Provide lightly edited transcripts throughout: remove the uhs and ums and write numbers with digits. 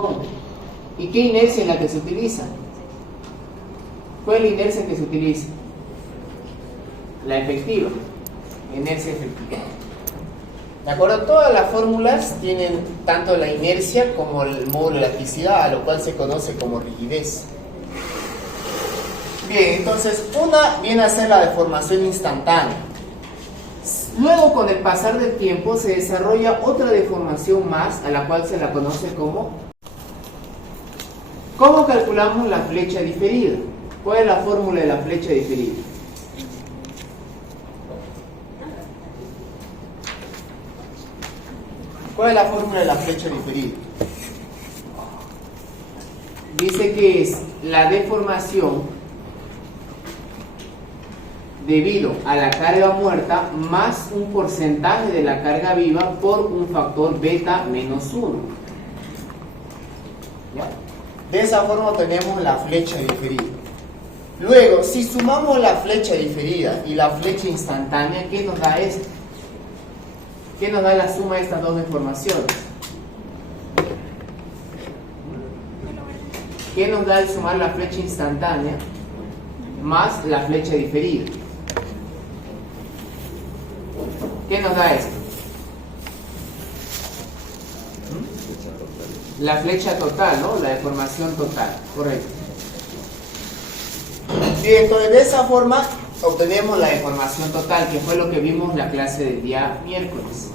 ¿Cómo? ¿Y qué inercia es la que se utiliza? ¿Cuál es la inercia que se utiliza? La efectiva. Inercia efectiva. ¿De acuerdo? Todas las fórmulas tienen tanto la inercia como el módulo de elasticidad, a lo cual se conoce como rigidez. Bien, entonces una viene a ser la deformación instantánea. Luego, con el pasar del tiempo, se desarrolla otra deformación más, a la cual se la conoce como... ¿Cómo calculamos la flecha diferida? ¿Cuál es la fórmula de la flecha diferida? ¿Cuál es la fórmula de la flecha diferida? Dice que es la deformación debido a la carga muerta más un porcentaje de la carga viva por un factor beta menos 1. ¿Ya? De esa forma tenemos la flecha diferida. Luego, si sumamos la flecha diferida y la flecha instantánea, ¿qué nos da esto? ¿Qué nos da la suma de estas dos deformaciones? ¿Qué nos da el sumar la flecha instantánea más la flecha diferida? ¿Qué nos da esto? La flecha total, ¿no? La deformación total, correcto. Bien, entonces de esa forma obtenemos la deformación total, que fue lo que vimos en la clase del día miércoles.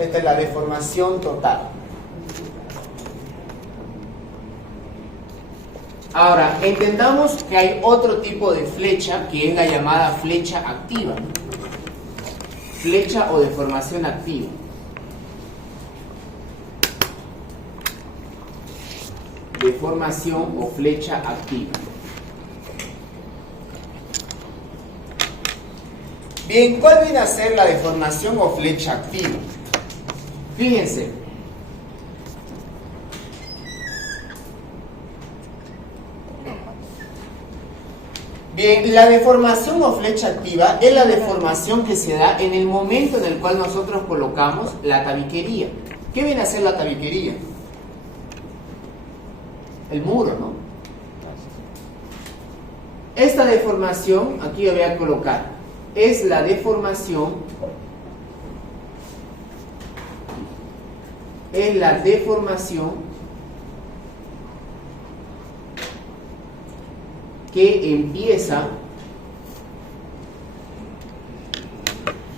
Esta es la deformación total. Ahora, entendamos que hay otro tipo de flecha, que es la llamada flecha activa. Flecha o deformación activa. Deformación o flecha activa. Bien, ¿cuál viene a ser la deformación o flecha activa? Fíjense. Bien, la deformación o flecha activa es la deformación que se da en el momento en el cual nosotros colocamos la tabiquería. ¿Qué viene a ser la tabiquería? El muro, ¿no? Esta deformación, aquí yo voy a colocar, es la deformación, que empieza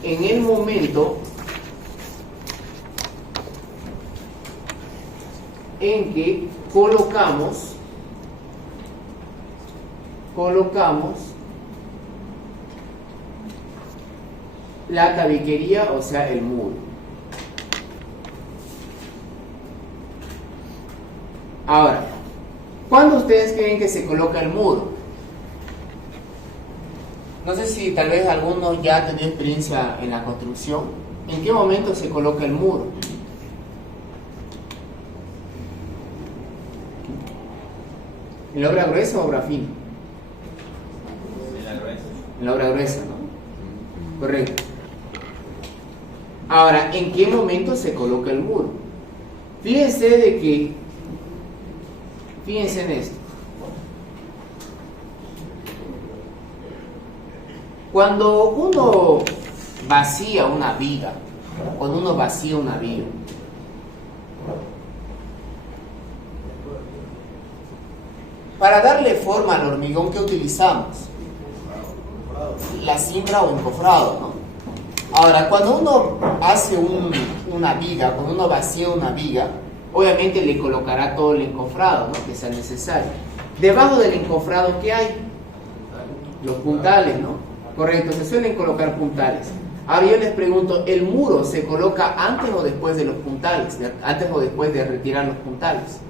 en el momento en que colocamos la tabiquería, o sea, el muro. Ahora, ¿cuándo ustedes creen que se coloca el muro? No sé si tal vez algunos ya han tenido experiencia en la construcción. ¿En qué momento se coloca el muro? ¿En la obra gruesa o obra fina? En la gruesa. En la obra gruesa, ¿no? Correcto. Ahora, ¿en qué momento se coloca el muro? Fíjense en esto. Cuando uno vacía una viga, para darle forma al hormigón, ¿qué utilizamos? La cimbra o encofrado, ¿no? Ahora, cuando uno hace una viga, cuando uno vacía una viga, obviamente le colocará todo el encofrado, ¿no?, que sea necesario. Debajo del encofrado, ¿qué hay? Los puntales, ¿no? Correcto, se suelen colocar puntales. Ahora yo les pregunto, ¿el muro se coloca antes o después de los puntales? ¿Antes o después de retirar los puntales?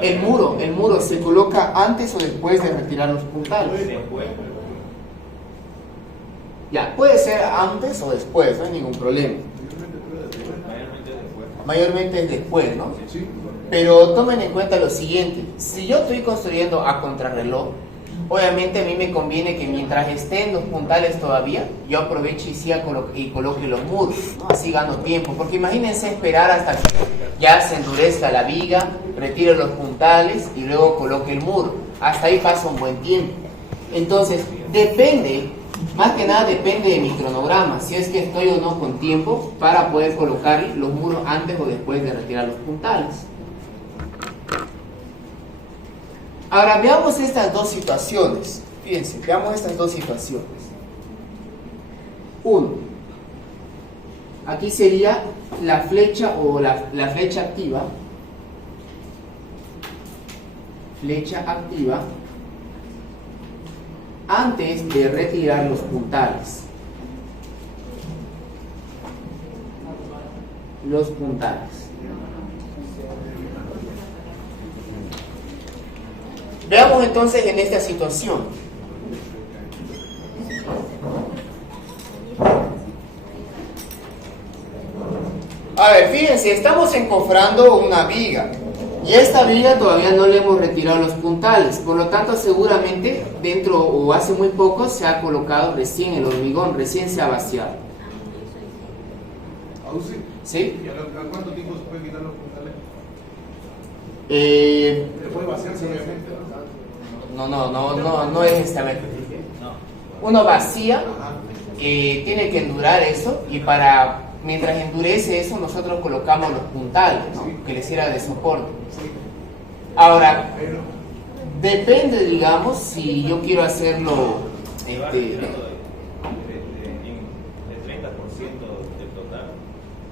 El muro se coloca antes o después de retirar los puntales. Ya, puede ser antes o después, no hay ningún problema. Mayormente es después, ¿no? Pero tomen en cuenta lo siguiente: si yo estoy construyendo a contrarreloj, Obviamente a mí me conviene que mientras estén los puntales todavía, yo aproveche y siga y coloque los muros, ¿no? Así gano tiempo, porque imagínense esperar hasta que ya se endurezca la viga, retire los puntales y luego coloque el muro. Hasta ahí pasa un buen tiempo. Entonces, depende, más que nada depende de mi cronograma, si es que estoy o no con tiempo para poder colocar los muros antes o después de retirar los puntales. Ahora veamos estas dos situaciones. Fíjense, veamos estas dos situaciones. Uno, aquí sería la flecha o la flecha activa. Flecha activa antes de retirar los puntales. Los puntales. Veamos entonces en esta situación. A ver, fíjense, estamos encofrando una viga. Y a esta viga todavía no le hemos retirado los puntales. Por lo tanto, seguramente dentro o hace muy poco se ha colocado recién el hormigón, recién se ha vaciado. ¿Sí? ¿Y a cuánto tiempo se puede quitar los puntales? ¿Se puede vaciar obviamente? No es esta vez. Uno vacía, tiene que endurar eso y mientras endurece eso nosotros colocamos los puntales, ¿no? Que les sirva de soporte. Ahora, depende, digamos, si yo quiero hacerlo El 30% del total,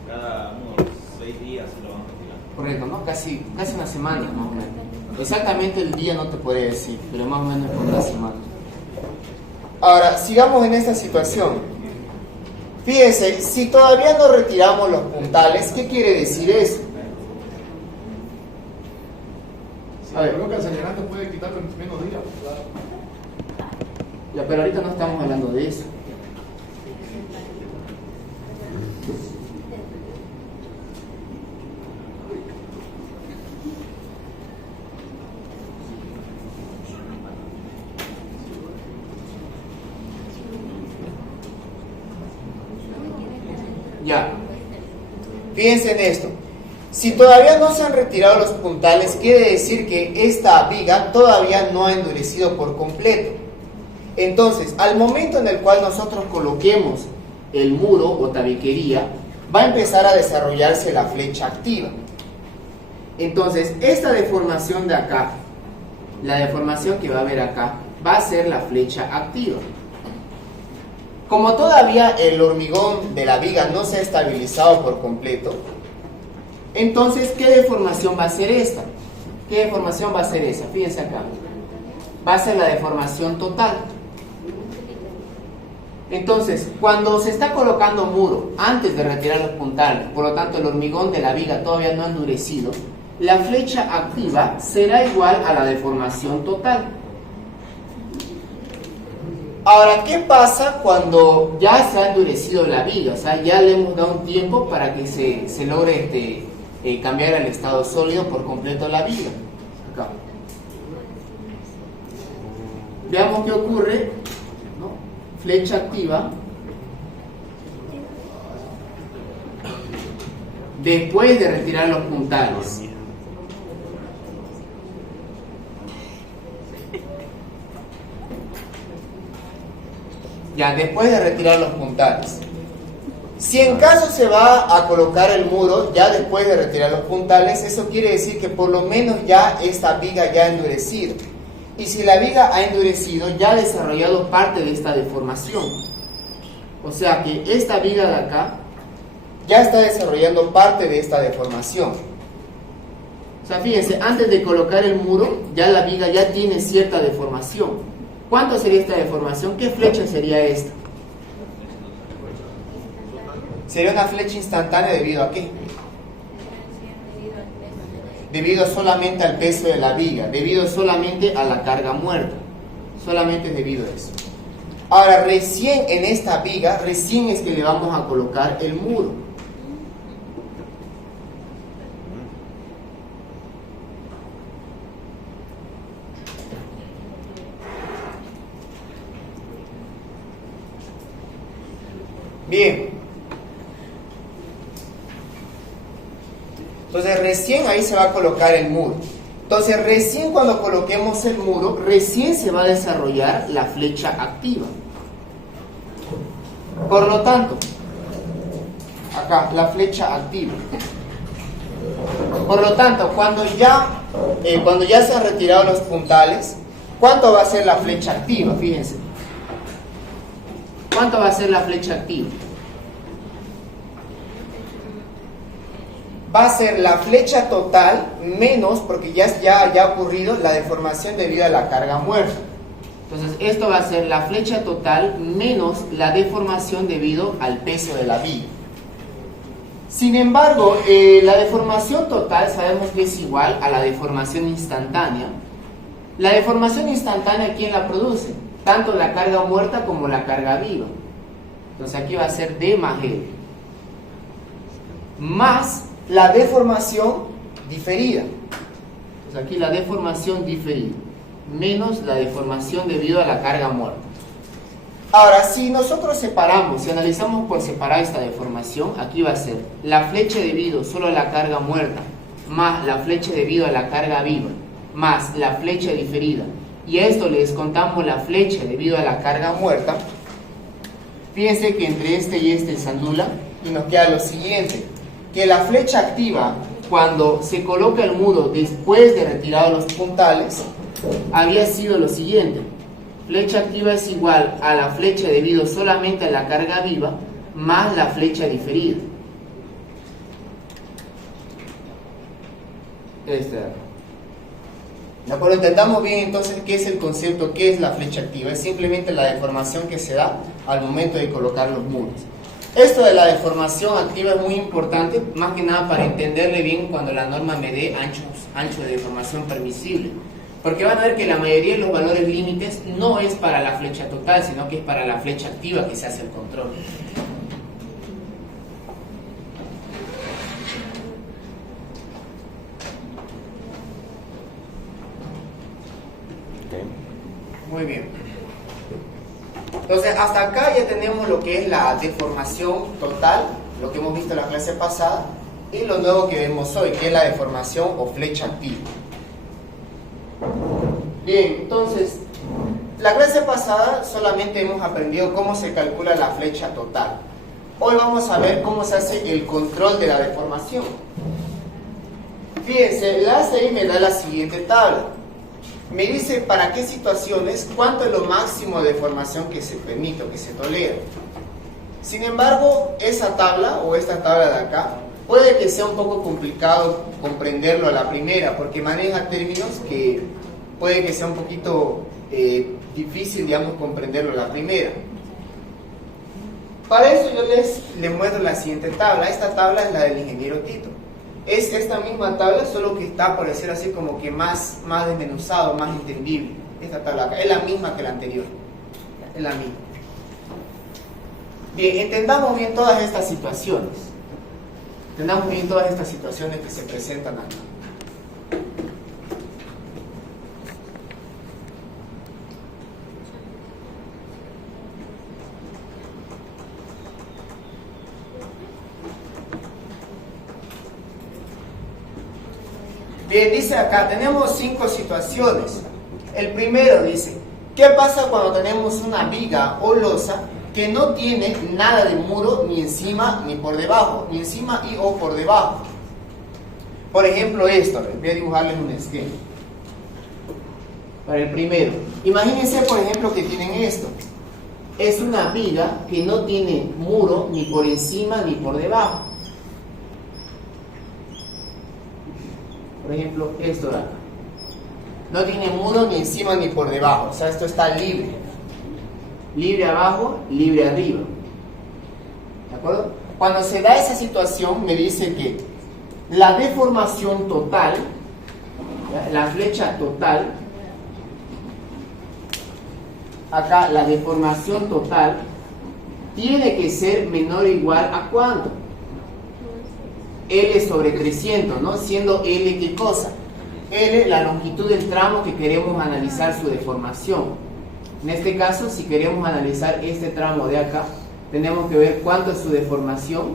cada unos 6 días se lo van retirando. Correcto, ¿no? Casi una semana más o menos. Exactamente el día no te podría decir, pero más o menos por una semana. Ahora, sigamos en esta situación. Fíjense, si todavía no retiramos los puntales, ¿qué quiere decir eso? Si le coloca acelerante puede quitarlo en menos días. Ya, pero ahorita no estamos hablando de eso. Ya, fíjense en esto. Si todavía no se han retirado los puntales, quiere decir que esta viga todavía no ha endurecido por completo. Entonces, al momento en el cual nosotros coloquemos el muro o tabiquería, va a empezar a desarrollarse la flecha activa. Entonces, esta deformación de acá, la deformación que va a haber acá, va a ser la flecha activa. Como todavía el hormigón de la viga no se ha estabilizado por completo, entonces, ¿qué deformación va a ser esta? ¿Qué deformación va a ser esa? Fíjense acá. Va a ser la deformación total. Entonces, cuando se está colocando muro antes de retirar los puntales, por lo tanto el hormigón de la viga todavía no ha endurecido, la flecha activa será igual a la deformación total. Ahora, ¿qué pasa cuando ya se ha endurecido la viga? O sea, ya le hemos dado un tiempo para que se logre cambiar al estado sólido por completo la viga. Acá. Veamos qué ocurre, ¿no? Flecha activa. Después de retirar los puntales. Ya, después de retirar los puntales. Si en caso se va a colocar el muro ya después de retirar los puntales, eso quiere decir que por lo menos ya esta viga ya ha endurecido. Y si la viga ha endurecido, ya ha desarrollado parte de esta deformación. O sea que esta viga de acá ya está desarrollando parte de esta deformación. O sea, fíjense, antes de colocar el muro, ya la viga ya tiene cierta deformación. ¿Cuánto sería esta deformación? ¿Qué flecha sería esta? Sería una flecha instantánea debido a qué? Debido solamente al peso de la viga, debido solamente a la carga muerta. Solamente es debido a eso. Ahora, recién en esta viga, recién es que le vamos a colocar el muro. Entonces recién ahí se va a colocar el muro. Entonces recién cuando coloquemos el muro, recién se va a desarrollar la flecha activa. Por lo tanto, acá, la flecha activa. Por lo tanto, cuando ya se han retirado los puntales, ¿cuánto va a ser la flecha activa? Fíjense. ¿Cuánto va a ser la flecha activa? Va a ser la flecha total menos, porque ya ha ocurrido la deformación debido a la carga muerta. Entonces, esto va a ser la flecha total menos la deformación debido al peso de la viga. Sin embargo, la deformación total sabemos que es igual a la deformación instantánea. La deformación instantánea, ¿quién la produce? Tanto la carga muerta como la carga viva. Entonces aquí va a ser D más G. Más la deformación diferida. Entonces aquí la deformación diferida. Menos la deformación debido a la carga muerta. Ahora, si nosotros separamos, si analizamos por separar esta deformación, aquí va a ser la flecha debido solo a la carga muerta, más la flecha debido a la carga viva, más la flecha diferida. Y a esto le descontamos la flecha debido a la carga muerta. Fíjense que entre este y este se anula y nos queda lo siguiente, que la flecha activa, cuando se coloca el muro después de retirado los puntales, había sido lo siguiente: flecha activa es igual a la flecha debido solamente a la carga viva más la flecha diferida. ¿De acuerdo? Entendamos bien entonces qué es el concepto, qué es la flecha activa. Es simplemente la deformación que se da al momento de colocar los muros. Esto de la deformación activa es muy importante, más que nada para entenderle bien cuando la norma me dé ancho de deformación permisible. Porque van a ver que la mayoría de los valores límites no es para la flecha total, sino que es para la flecha activa que se hace el control. Muy bien. Entonces, hasta acá ya tenemos lo que es la deformación total, lo que hemos visto en la clase pasada, y lo nuevo que vemos hoy, que es la deformación o flecha activa. Bien, entonces, la clase pasada solamente hemos aprendido cómo se calcula la flecha total. Hoy vamos a ver cómo se hace el control de la deformación. Fíjense, la ACI me da la siguiente tabla. Me dice para qué situaciones, cuánto es lo máximo de deformación que se permite o que se tolera. Sin embargo, esa tabla o esta tabla de acá puede que sea un poco complicado comprenderlo a la primera, porque maneja términos que puede que sea un poquito difícil, digamos, comprenderlo a la primera. Para eso yo les muestro la siguiente tabla. Esta tabla es la del ingeniero Tito. Es esta misma tabla, solo que está, por decir así, como que más desmenuzado, más entendible. Esta tabla acá es la misma que la anterior. Es la misma. Bien, entendamos bien todas estas situaciones. Entendamos bien todas estas situaciones que se presentan aquí. Bien, dice acá, tenemos 5 situaciones. El primero dice, ¿qué pasa cuando tenemos una viga o losa que no tiene nada de muro ni encima ni por debajo? Ni encima y o por debajo. Por ejemplo esto, voy a dibujarles un esquema. Para el primero, imagínense por ejemplo que tienen esto. Es una viga que no tiene muro ni por encima ni por debajo. Por ejemplo, esto de acá. No tiene muro ni encima ni por debajo. O sea, esto está libre. Libre abajo, libre arriba. ¿De acuerdo? Cuando se da esa situación, me dice que la deformación total, la flecha total, acá la deformación total, tiene que ser menor o igual a ¿cuánto? L sobre 300, ¿no? Siendo L, ¿qué cosa? L, la longitud del tramo que queremos analizar su deformación. En este caso, si queremos analizar este tramo de acá, tenemos que ver cuánto es su deformación.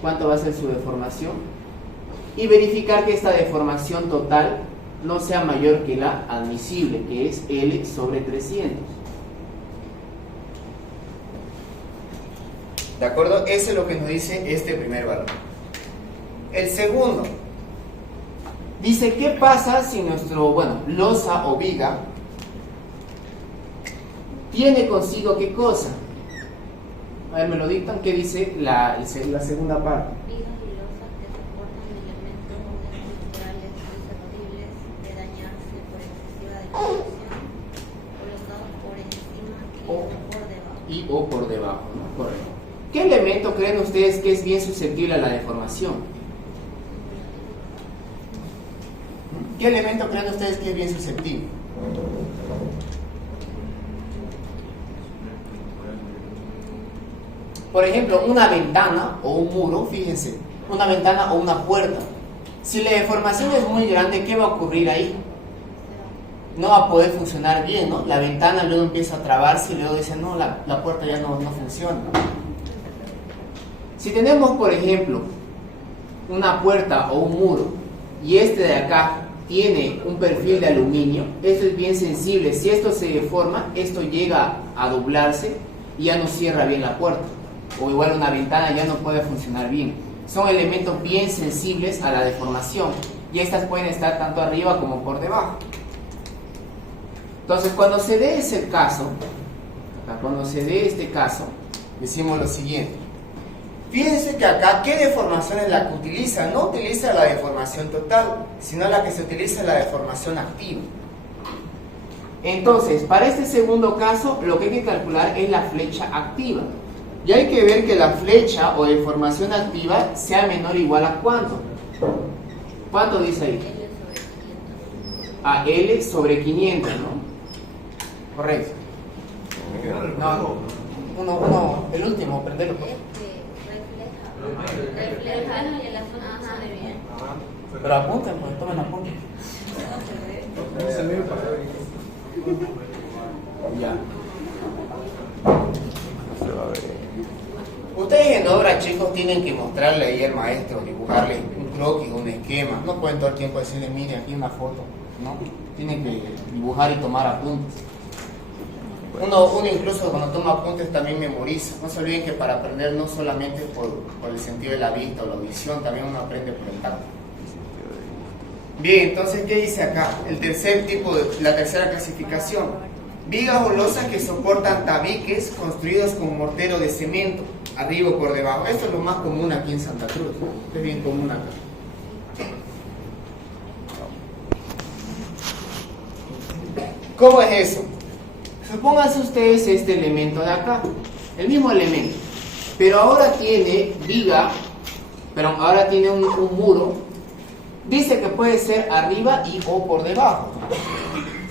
¿Cuánto va a ser su deformación? y verificar que esta deformación total no sea mayor que la admisible, que es L sobre 300. ¿De acuerdo? Eso es lo que nos dice este primer valor. El segundo dice, ¿qué pasa si nuestro, losa o viga tiene consigo qué cosa? A ver, me lo dictan, ¿qué dice la segunda parte? Vigas y losas que soportan elementos estructurales susceptibles de dañarse por excesiva deformación, colocados por encima y o por debajo. ¿No? Correcto. ¿Qué elemento creen ustedes que es bien susceptible a la deformación? ¿Qué elemento creen ustedes que es bien susceptible? Por ejemplo, una ventana o un muro, fíjense, una ventana o una puerta. Si la deformación es muy grande, ¿qué va a ocurrir ahí? No va a poder funcionar bien, ¿no? La ventana luego empieza a trabarse y luego dice, no, la puerta ya no funciona. Si tenemos, por ejemplo, una puerta o un muro y este de acá tiene un perfil de aluminio, esto es bien sensible. Si esto se deforma, esto llega a doblarse y ya no cierra bien la puerta. O igual una ventana ya no puede funcionar bien. Son elementos bien sensibles a la deformación y estas pueden estar tanto arriba como por debajo. Entonces, cuando se dé ese caso, cuando se dé este caso, decimos lo siguiente. Fíjense que acá, ¿qué deformación es la que utiliza? No utiliza la deformación total, sino la que se utiliza es la deformación activa. Entonces, para este segundo caso, lo que hay que calcular es la flecha activa. Y hay que ver que la flecha o deformación activa sea menor o igual a ¿cuánto? ¿Cuánto dice ahí? A L sobre 500, ¿no? Correcto. No, el último, prendelo. Refleja y el azul no sale bien. Pero apunten, pues, tomen apunten. Ya. Ustedes en obra, chicos, tienen que mostrarle ahí al maestro, dibujarle un croquis, un esquema. No pueden todo el tiempo decirle, mire, aquí una foto. No, tienen que dibujar y tomar apuntes. Uno incluso cuando toma apuntes también memoriza. No se olviden que para aprender no solamente por el sentido de la vista o la audición, también uno aprende por el tacto. Bien, entonces, ¿qué dice acá? El tercer tipo, la tercera clasificación. Vigas o losas que soportan tabiques construidos con mortero de cemento, arriba o por debajo. Esto es lo más común aquí en Santa Cruz, ¿no? Es bien común acá. ¿Cómo es eso? Supónganse ustedes este elemento de acá, el mismo elemento, pero ahora tiene viga, pero ahora tiene un muro. Dice que puede ser arriba y o por debajo.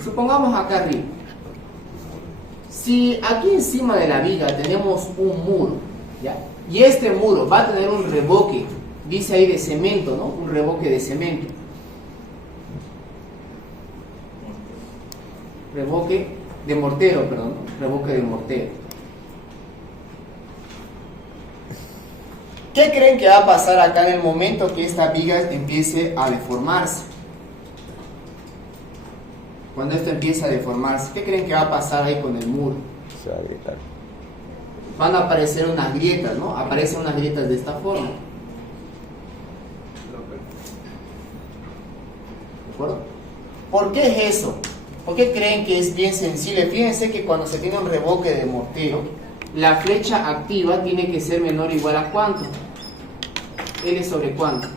Supongamos acá arriba. Si aquí encima de la viga tenemos un muro, ¿ya? Y este muro va a tener un revoque, dice ahí de cemento, ¿no? Un revoque de cemento. Revoque de mortero, perdón, revoque de mortero. ¿Qué creen que va a pasar acá en el momento que esta viga empiece a deformarse? Cuando esto empieza a deformarse, ¿qué creen que va a pasar ahí con el muro? Se va a gritar. Van a aparecer unas grietas, ¿no? Aparecen unas grietas de esta forma. ¿De acuerdo? ¿Por qué es eso? ¿Por qué creen que es bien sensible? Fíjense que cuando se tiene un revoque de mortero, la flecha activa tiene que ser menor o igual a ¿cuánto? L sobre ¿cuánto?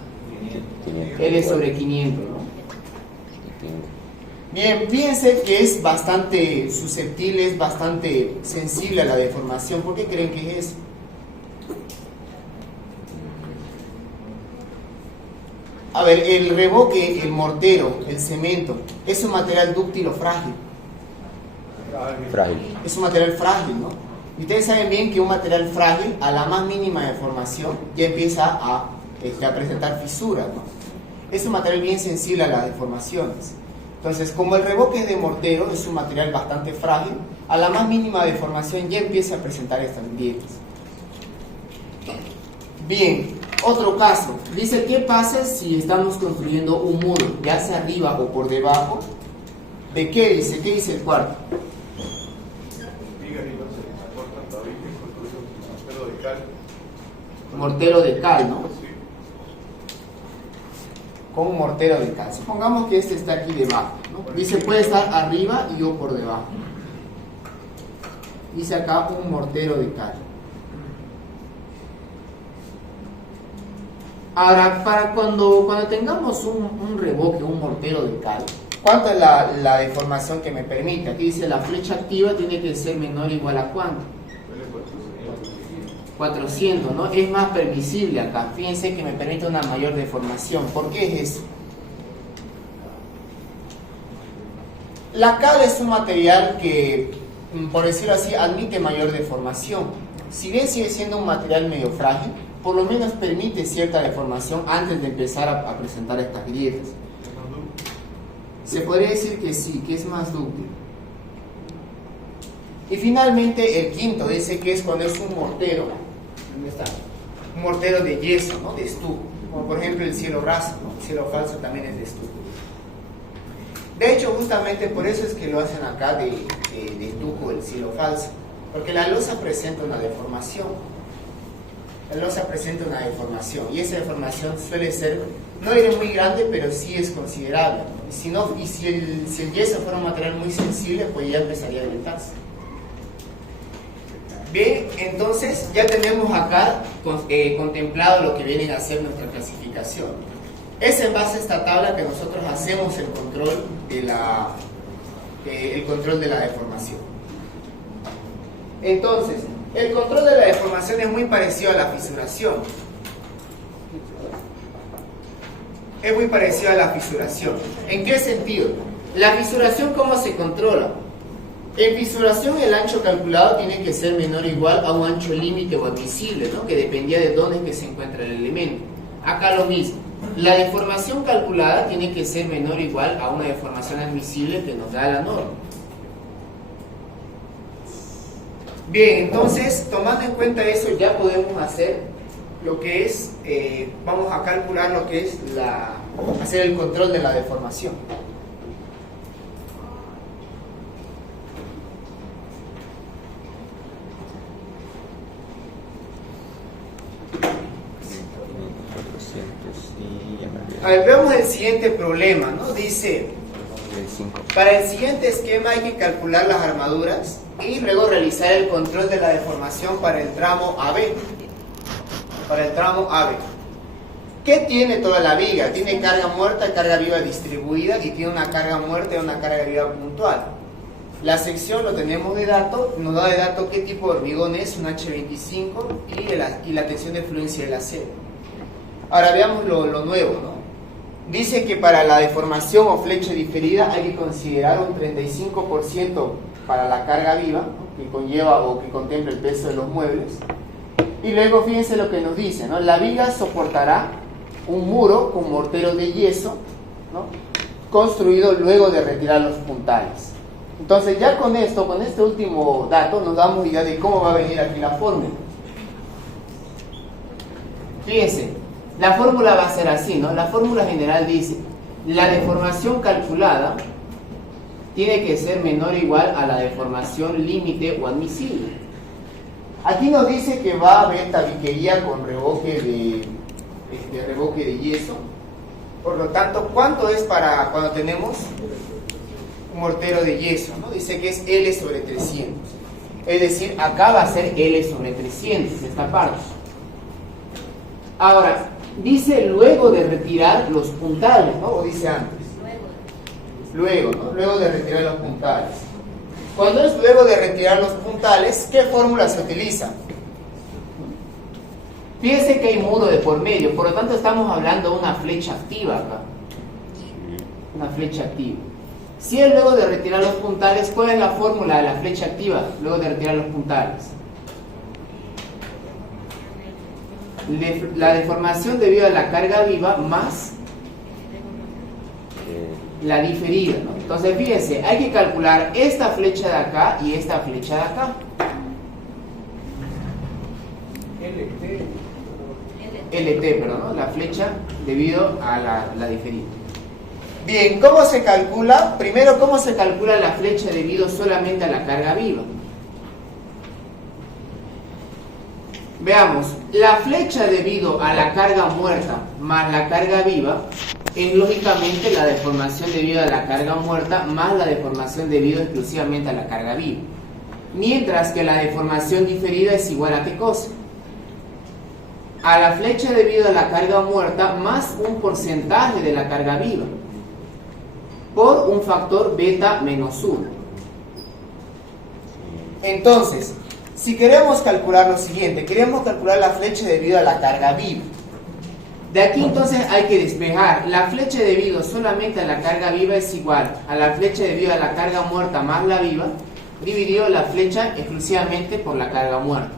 500. L sobre 500, ¿no? Bien, fíjense que es bastante susceptible, es bastante sensible a la deformación. ¿Por qué creen que es eso? A ver, el revoque, el mortero, el cemento, ¿es un material dúctil o frágil? Frágil. Es un material frágil, ¿no? Y ustedes saben bien que un material frágil, a la más mínima deformación, ya empieza a presentar fisuras, ¿no? Es un material bien sensible a las deformaciones. Entonces, como el revoque es de mortero, es un material bastante frágil, a la más mínima deformación ya empieza a presentar estas grietas. Bien, Otro caso, dice, ¿qué pasa si estamos construyendo un muro, ya sea arriba o por debajo? ¿De qué dice? ¿Qué dice el cuarto? Mortero de cal, ¿no? Con un mortero de cal. Supongamos que este está aquí debajo, ¿no? Dice, puede estar arriba y o por debajo. Dice acá un mortero de cal. Ahora, para cuando tengamos un revoque, un mortero de cal, ¿cuánto es la deformación que me permite? Aquí dice la flecha activa tiene que ser menor o igual a ¿cuánto? 400, ¿no? Es más permisible acá. Fíjense que me permite una mayor deformación. ¿Por qué es eso? La cal es un material que, por decirlo así, admite mayor deformación. Si bien sigue siendo un material medio frágil, por lo menos permite cierta deformación antes de empezar a presentar estas grietas. Se podría decir que sí, que es más dúctil. Y finalmente el quinto dice que es cuando es un mortero. ¿Dónde está? Un mortero de yeso, ¿no? De estuco. Como por ejemplo el cielo raso, ¿no? El cielo falso también es de estuco. De hecho, justamente por eso es que lo hacen acá de estuco el cielo falso. Porque la losa presenta una deformación. La losa presenta una deformación. Y esa deformación suele ser, no diré muy grande, pero sí es considerable. Y si el yeso fuera un material muy sensible, pues ya empezaría a gritarse. Bien, entonces ya tenemos acá contemplado lo que viene a ser nuestra clasificación. Es en base a esta tabla que nosotros hacemos el control de la deformación. Entonces, el control de la deformación es muy parecido a la fisuración. Es muy parecido a la fisuración. ¿En qué sentido? La fisuración, ¿cómo se controla? En fisuración el ancho calculado tiene que ser menor o igual a un ancho límite o admisible, ¿no? Que dependía de dónde es que se encuentra el elemento. Acá lo mismo. La deformación calculada tiene que ser menor o igual a una deformación admisible que nos da la norma. Bien, entonces, tomando en cuenta eso, ya podemos hacer lo que es, vamos a calcular lo que es hacer el control de la deformación. A ver, veamos el siguiente problema, ¿no? Dice, para el siguiente esquema hay que calcular las armaduras y luego realizar el control de la deformación para el tramo AB. Para el tramo AB. ¿Qué tiene toda la viga? Tiene carga muerta, carga viva distribuida y tiene una carga muerta y una carga viva puntual. La sección lo tenemos de dato, nos da de dato qué tipo de hormigón es, un H25 y la tensión de fluencia del acero. Ahora veamos lo nuevo, ¿no? Dice que para la deformación o flecha diferida hay que considerar un 35% para la carga viva, ¿no? Que conlleva o que contempla el peso de los muebles. Y luego fíjense lo que nos dice, ¿no? La viga soportará un muro con mortero de yeso, ¿no? Construido luego de retirar los puntales. Entonces ya con esto, con este último dato, nos damos idea de cómo va a venir aquí la fórmula. Fíjense. La fórmula va a ser así, ¿no? La fórmula general dice, la deformación calculada tiene que ser menor o igual a la deformación límite o admisible. Aquí nos dice que va a haber tabiquería con revoque de yeso. Por lo tanto, ¿cuánto es para cuando tenemos un mortero de yeso, ¿no? Dice que es L sobre 300. Es decir, acá va a ser L sobre 300, esta parte. Ahora, dice luego de retirar los puntales, ¿no? O dice antes. Luego, ¿no? Luego de retirar los puntales. Cuando es luego de retirar los puntales, ¿qué fórmula se utiliza? Fíjense que hay muro de por medio, por lo tanto estamos hablando de una flecha activa acá. Una flecha activa. Si es luego de retirar los puntales, ¿cuál es la fórmula de la flecha activa luego de retirar los puntales? La deformación debido a la carga viva más la diferida, ¿no? Entonces fíjense, hay que calcular esta flecha de acá y esta flecha de acá. LT, perdón, ¿no? La flecha debido a la diferida. Bien, ¿cómo se calcula? Primero, ¿cómo se calcula la flecha debido solamente a la carga viva? Veamos, la flecha debido a la carga muerta más la carga viva es lógicamente la deformación debido a la carga muerta más la deformación debido exclusivamente a la carga viva. Mientras que la deformación diferida es igual a ¿qué cosa? A la flecha debido a la carga muerta más un porcentaje de la carga viva por un factor beta menos 1. Entonces, si queremos calcular lo siguiente, queremos calcular la flecha debido a la carga viva. De aquí entonces hay que despejar. La flecha debido solamente a la carga viva es igual a la flecha debido a la carga muerta más la viva, dividido la flecha exclusivamente por la carga muerta.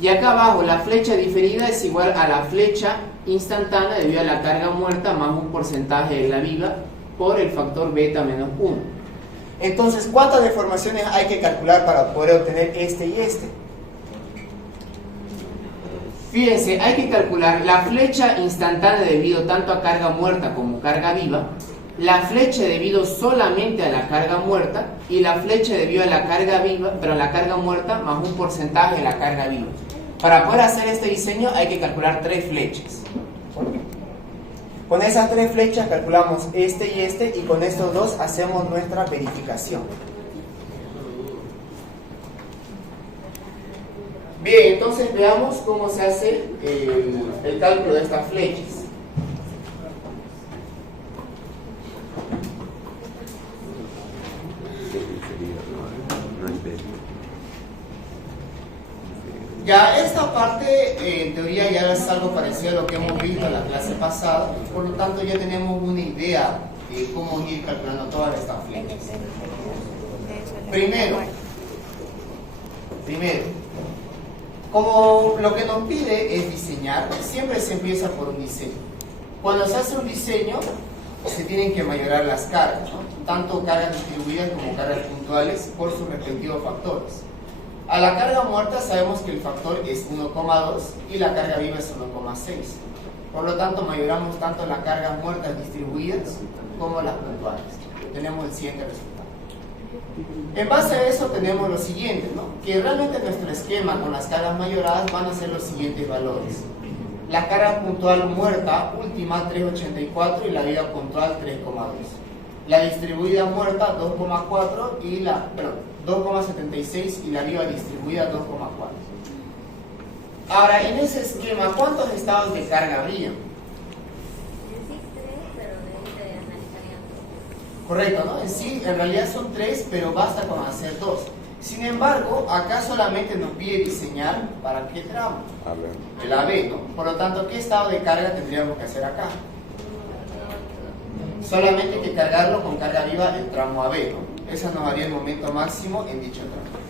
Y acá abajo la flecha diferida es igual a la flecha instantánea debido a la carga muerta más un porcentaje de la viva por el factor beta menos 1. Entonces, ¿cuántas deformaciones hay que calcular para poder obtener este y este? Fíjense, hay que calcular la flecha instantánea debido tanto a carga muerta como carga viva, la flecha debido solamente a la carga muerta y la flecha debido a la carga viva, pero a la carga muerta más un porcentaje de la carga viva. Para poder hacer este diseño hay que calcular 3 flechas. Con esas 3 flechas calculamos este y con estos dos hacemos nuestra verificación. Bien, entonces veamos cómo se hace el cálculo de estas flechas. Ya esta parte en teoría ya es algo parecido a lo que hemos visto en la clase pasada, por lo tanto ya tenemos una idea de cómo ir calculando todas estas flechas. Primero, como lo que nos pide es diseñar, siempre se empieza por un diseño. Cuando se hace un diseño, se tienen que mayorar las cargas, ¿no? Tanto cargas distribuidas como cargas puntuales por sus respectivos factores. A la carga muerta sabemos que el factor es 1,2 y la carga viva es 1,6. Por lo tanto, mayoramos tanto las cargas muertas distribuidas como las puntuales. Tenemos el siguiente resultado. En base a eso tenemos lo siguiente, ¿no? Que realmente nuestro esquema con las cargas mayoradas van a ser los siguientes valores. La carga puntual muerta última 3,84 y la viva puntual 3,2. La distribuida muerta 2,4 y la 2,76 y la viva distribuida 2,4. Ahora, en ese esquema, ¿cuántos estados de carga habría? Correcto, ¿no? En sí, en realidad son 3, pero basta con hacer 2. Sin embargo, acá solamente nos pide diseñar para qué tramo. El AB, ¿no? Por lo tanto, ¿qué estado de carga tendríamos que hacer acá? Solamente hay que cargarlo con carga viva el tramo AB, ¿no? Ese nos daría el momento máximo en dicho tramo.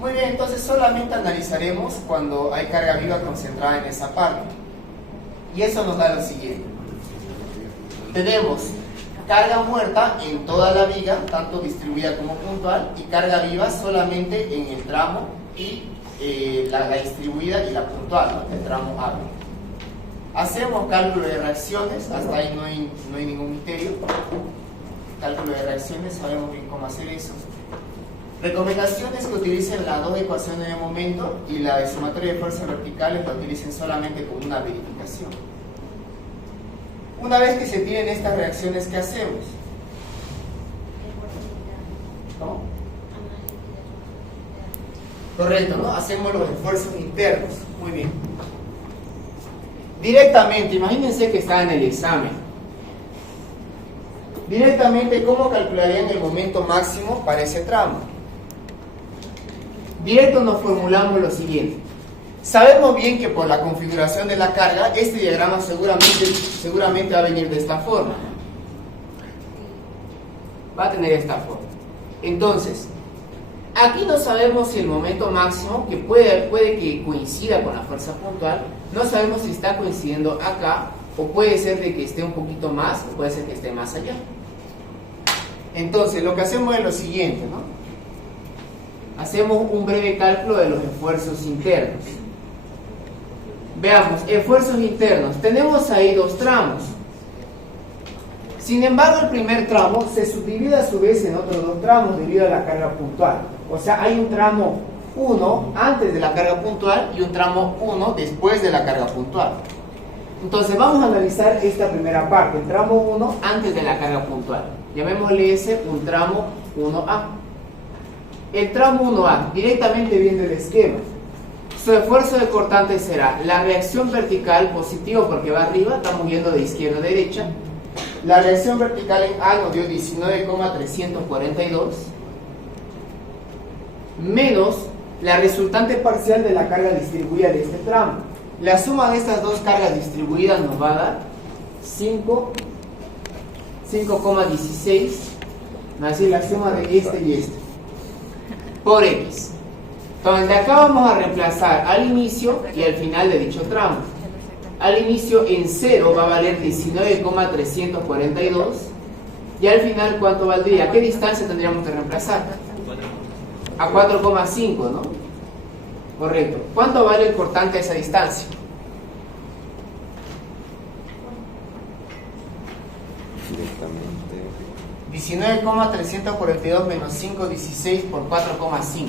Muy bien, entonces solamente analizaremos cuando hay carga viva concentrada en esa parte. Y eso nos da lo siguiente. Tenemos carga muerta en toda la viga, tanto distribuida como puntual, y carga viva solamente en el tramo y la distribuida y la puntual, ¿no? El tramo AB. Hacemos cálculo de reacciones, hasta ahí no hay ningún misterio. Cálculo de reacciones, sabemos bien cómo hacer eso. Recomendaciones que utilicen las dos ecuaciones de momento y la de sumatoria de fuerzas verticales la utilicen solamente como una verificación. Una vez que se tienen estas reacciones, ¿qué hacemos? ¿Cómo? Correcto, ¿no? Hacemos los esfuerzos internos. Muy bien. Directamente, imagínense que está en el examen. Directamente, ¿cómo calcularían el momento máximo para ese tramo? Directo nos formulamos lo siguiente. Sabemos bien que por la configuración de la carga, este diagrama seguramente va a venir de esta forma. Va a tener esta forma. Entonces, aquí no sabemos si el momento máximo, que puede que coincida con la fuerza puntual, no sabemos si está coincidiendo acá, o puede ser de que esté un poquito más, o puede ser que esté más allá. Entonces, lo que hacemos es lo siguiente, ¿no? Hacemos un breve cálculo de los esfuerzos internos. Veamos, esfuerzos internos. Tenemos ahí dos tramos. Sin embargo, el primer tramo se subdivide a su vez en otros dos tramos debido a la carga puntual. O sea, hay un tramo 1 antes de la carga puntual y un tramo 1 después de la carga puntual. Entonces vamos a analizar esta primera parte, el tramo 1 antes de la carga puntual. Llamémosle ese un tramo 1A. El tramo 1A, directamente viendo el esquema. Su esfuerzo de cortante será la reacción vertical, positivo porque va arriba, estamos yendo de izquierda a derecha. La reacción vertical en A nos dio 19,342 menos la resultante parcial de la carga distribuida de este tramo. La suma de estas dos cargas distribuidas nos va a dar 5,16, va a decir la suma de este y este, por X. Entonces de acá vamos a reemplazar al inicio y al final de dicho tramo. Al inicio en 0 va a valer 19,342 y al final ¿cuánto valdría? ¿A qué distancia tendríamos que reemplazar? A 4,5, ¿no? Correcto. ¿Cuánto vale el cortante a esa distancia? Directamente. 19,342 menos 5,16 por 4,5.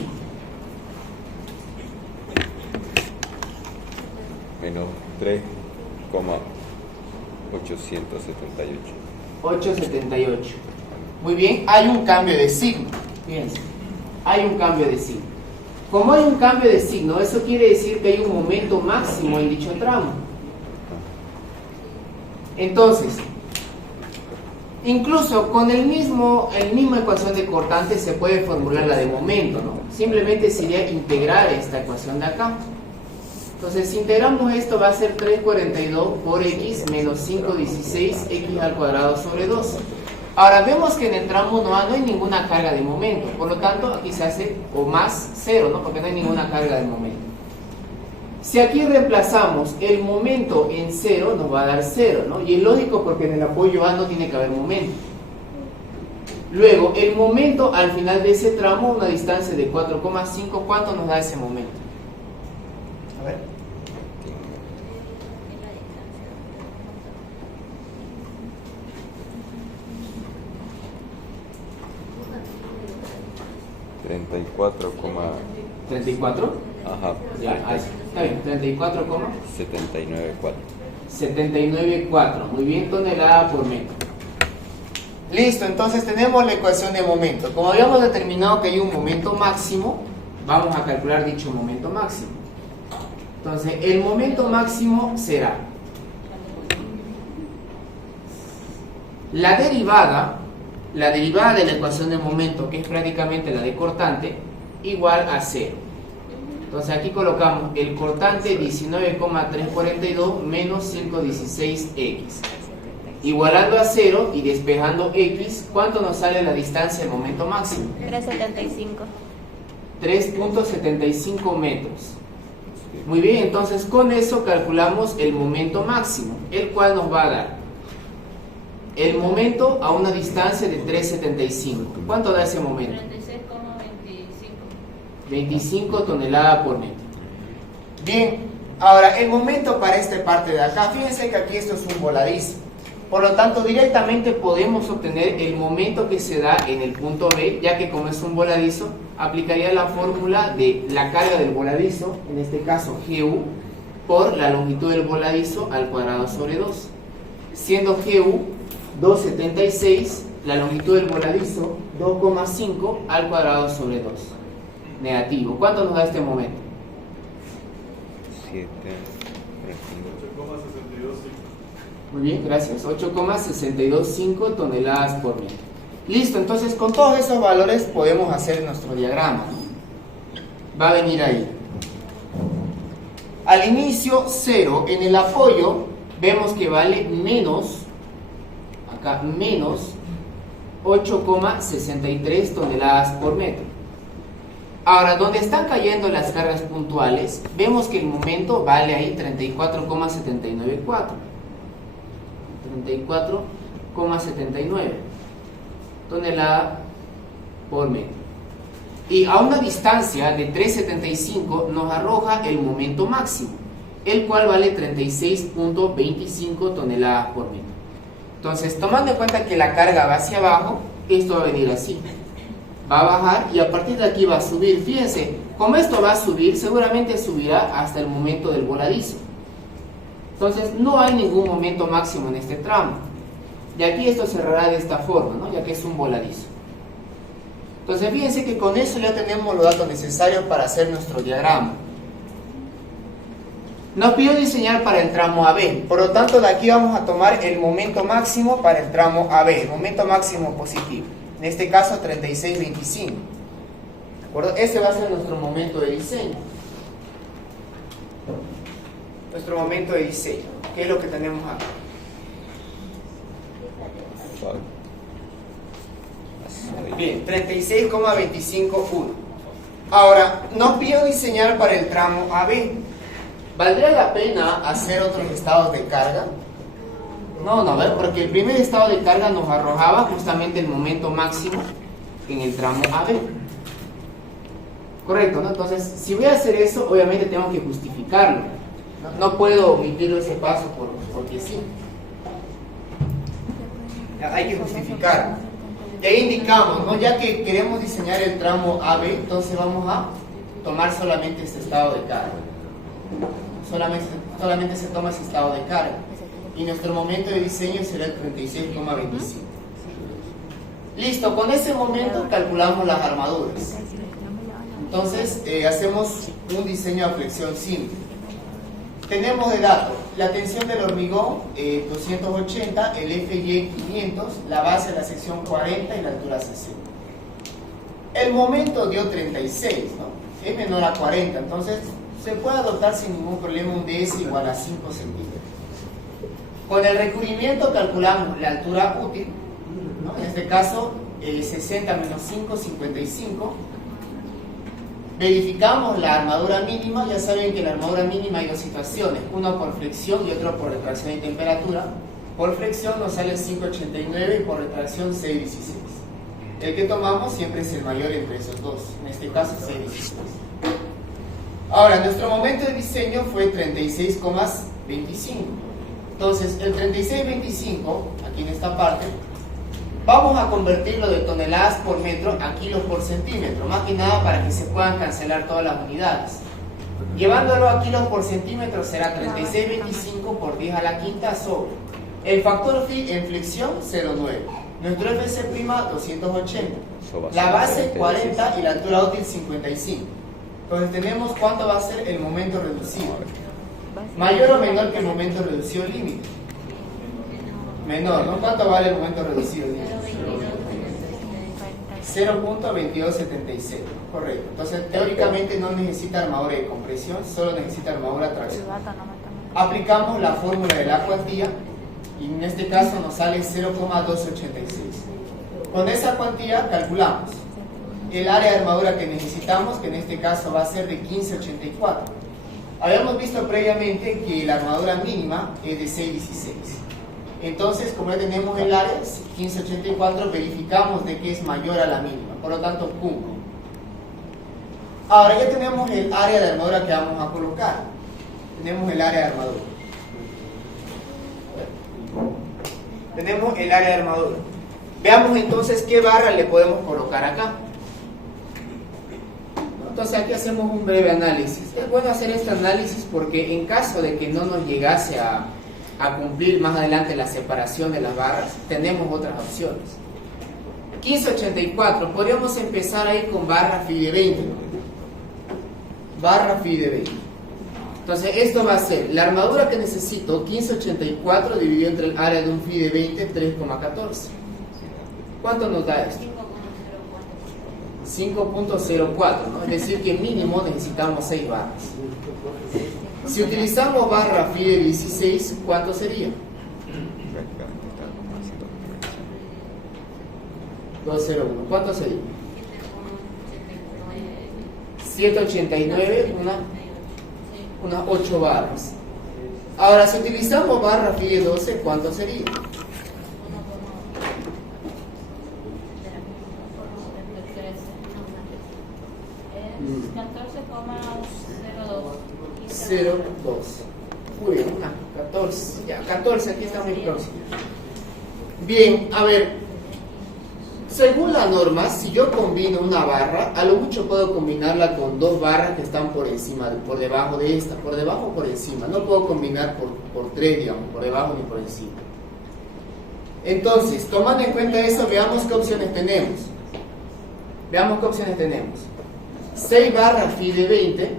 Menos 3,878. 878. Muy bien, hay un cambio de signo. Fíjense, hay un cambio de signo. Como hay un cambio de signo, eso quiere decir que hay un momento máximo en dicho tramo. Entonces, incluso con la misma ecuación de cortante se puede formular la de momento, ¿no? Simplemente sería integrar esta ecuación de acá. Entonces, si integramos esto, va a ser 342 por x menos 516 x al cuadrado sobre 2. Ahora, vemos que en el tramo 1A no hay ninguna carga de momento. Por lo tanto, aquí se hace o más 0, ¿no? Porque no hay ninguna carga de momento. Si aquí reemplazamos el momento en 0, nos va a dar 0, ¿no? Y es lógico porque en el apoyo A no tiene que haber momento. Luego, el momento al final de ese tramo, una distancia de 4,5, ¿cuánto nos da ese momento? A ver. ¿34? Ajá. Ya, ahí está bien, 34, 79,4. muy bien, tonelada por metro. Listo, entonces tenemos la ecuación de momento. Como habíamos determinado que hay un momento máximo, vamos a calcular dicho momento máximo. Entonces, el momento máximo será la derivada de la ecuación de momento, que es prácticamente la de cortante, igual a 0. Entonces aquí colocamos el cortante 19,342 menos 516x. Igualando a 0 y despejando x, ¿cuánto nos sale la distancia del momento máximo? 3.75 metros. Muy bien, entonces con eso calculamos el momento máximo, el cual nos va a dar el momento a una distancia de 3.75. ¿Cuánto da ese momento? 25 toneladas por metro. Bien, ahora el momento para esta parte de acá, fíjense que aquí esto es un voladizo. Por lo tanto, directamente podemos obtener el momento que se da en el punto B, ya que como es un voladizo, aplicaría la fórmula de la carga del voladizo, en este caso GU, por la longitud del voladizo al cuadrado sobre 2. Siendo GU 2,76, la longitud del voladizo 2,5 al cuadrado sobre 2. Negativo. ¿Cuánto nos da este momento? 7. Muy bien, gracias. 8,625 toneladas por metro. Listo, entonces con todos esos valores podemos hacer nuestro diagrama, ¿no? Va a venir ahí. Al inicio 0, en el apoyo vemos que vale menos, acá menos 8,63 toneladas por metro. Ahora, donde están cayendo las cargas puntuales, vemos que el momento vale ahí 34,794. 34,79 toneladas por metro. Y a una distancia de 3,75 nos arroja el momento máximo. el cual vale 36.25 toneladas por metro. Entonces, tomando en cuenta que la carga va hacia abajo, esto va a venir así. Va a bajar y a partir de aquí va a subir. Fíjense, como esto va a subir, seguramente subirá hasta el momento del voladizo. Entonces, no hay ningún momento máximo en este tramo. De aquí esto cerrará de esta forma, ¿no? Ya que es un voladizo. Entonces, fíjense que con eso ya tenemos los datos necesarios para hacer nuestro diagrama. Nos pidió diseñar para el tramo AB, por lo tanto de aquí vamos a tomar el momento máximo para el tramo AB, el momento máximo positivo, en este caso 36.25. ¿De acuerdo? Ese va a ser nuestro momento de diseño. Nuestro momento de diseño, ¿qué es lo que tenemos acá? Bien, 36,251. Ahora, nos pidió diseñar para el tramo AB. ¿Valdría la pena hacer otros estados de carga? No, a ver, porque el primer estado de carga nos arrojaba justamente el momento máximo en el tramo AB. Correcto, ¿no? Entonces, si voy a hacer eso, obviamente tengo que justificarlo. No puedo omitir ese paso porque sí. Hay que justificarlo. Y ahí indicamos, ¿no? Ya que queremos diseñar el tramo AB, entonces vamos a tomar solamente este estado de carga. Solamente se toma ese estado de carga. Y nuestro momento de diseño será el 36,25. Listo, con ese momento calculamos las armaduras. Entonces hacemos un diseño a flexión simple. Tenemos de datos la tensión del hormigón 280, el FY 500, la base de la sección 40 y la altura 60. El momento dio 36, ¿no? Es menor a 40, entonces se puede adoptar sin ningún problema un DS igual a 5 centímetros. Con el recubrimiento calculamos la altura útil, ¿no? En este caso 60 menos 5, 55. Verificamos la armadura mínima. Ya saben que en la armadura mínima hay dos situaciones, uno por flexión y otro por retracción y temperatura. Por flexión nos sale 5,89 y por retracción 6,16. El que tomamos siempre es el mayor entre esos dos, en este caso 6,16. Ahora, nuestro momento de diseño fue 36,25. Entonces, el 36,25, aquí en esta parte, vamos a convertirlo de toneladas por metro a kilos por centímetro, más que nada para que se puedan cancelar todas las unidades. Llevándolo a kilos por centímetro será 36,25 por 10 a la quinta sobre el factor phi en flexión 0,9. Nuestro FC' 280, la base 40 y la altura útil 55. Entonces tenemos cuánto va a ser el momento reducido. ¿Mayor o menor que el momento reducido límite? Menor, ¿no? ¿Cuánto vale el momento reducido límite? 0.2276, correcto. Entonces teóricamente no necesita armadura de compresión, solo necesita armadura de tracción. Aplicamos la fórmula de la cuantía y en este caso nos sale 0,286. Con esa cuantía calculamos el área de armadura que necesitamos, que en este caso va a ser de 1584. Habíamos visto previamente que la armadura mínima es de 616. Entonces, como ya tenemos el área 1584, verificamos de que es mayor a la mínima, por lo tanto cumple. Ahora ya tenemos el área de armadura que vamos a colocar. Tenemos el área de armadura. Tenemos el área de armadura. Veamos entonces qué barra le podemos colocar acá. Entonces aquí hacemos un breve análisis. Es bueno hacer este análisis porque en caso de que no nos llegase a cumplir más adelante la separación de las barras, tenemos otras opciones. 1584, podríamos empezar ahí con barra phi de 20. Barra phi de 20. Entonces esto va a ser la armadura que necesito, 1584 dividido entre el área de un phi de 20, 3,14. ¿Cuánto nos da esto? 5.04, ¿no? Es decir que mínimo necesitamos 6 barras. Si utilizamos barra phi de 16, ¿cuánto sería? 201. ¿Cuánto sería? 789, unas 8 barras. Ahora, si utilizamos barra phi de 12, ¿cuánto sería? 14,02. 0,2. 14. Ya, 14, aquí está muy próximo. Bien, a ver. Según la norma, si yo combino una barra, a lo mucho puedo combinarla con dos barras que están por encima, por debajo de esta, por debajo o por encima. No puedo combinar por tres, digamos, por debajo ni por encima. Entonces, tomando en cuenta eso, veamos qué opciones tenemos. Veamos qué opciones tenemos. 6 barras phi de 20.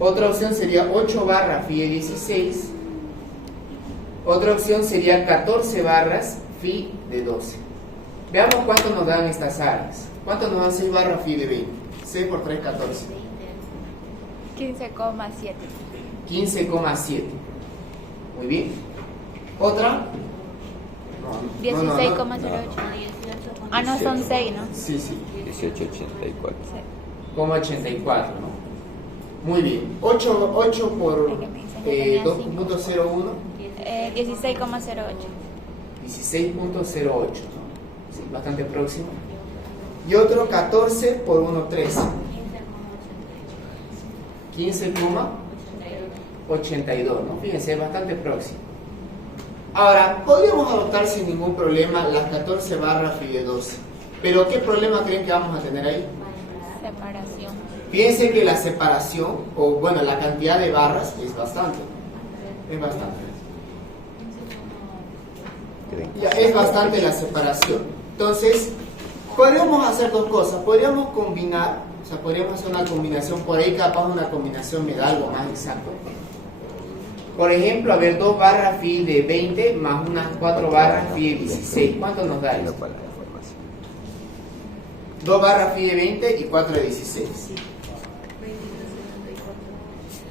Otra opción sería 8 barras phi de 16. Otra opción sería 14 barras phi de 12. Veamos cuánto nos dan estas áreas. ¿Cuánto nos dan 6 barras phi de 20? 6 por 3, 14. 15,7. 15,7. Muy bien. ¿Otra? 16,08. Ah, no, son 6, ¿no? Sí, sí. 1884. Como 84, ¿no? Muy bien. 8 por 2.01. 16,08. 16.08, ¿no? Sí, bastante próximo. Y otro 14 por 1.13. 15,82, ¿no? Fíjense, es bastante próximo. Ahora, podríamos adoptar sin ningún problema las 14 barras phi de 12. Pero ¿qué problema creen que vamos a tener ahí? Separación. Fíjense que la separación, o bueno, la cantidad de barras es bastante. Es bastante. Ya, es bastante la separación. Entonces, podríamos hacer dos cosas. Podríamos combinar, o sea, podríamos hacer una combinación por ahí, capaz una combinación me da algo más exacto. Por ejemplo, a ver, 2 barras phi de 20 más unas 4 barras phi de 16. ¿Cuánto nos da esto? 2 barras phi de 20 y 4 de 16.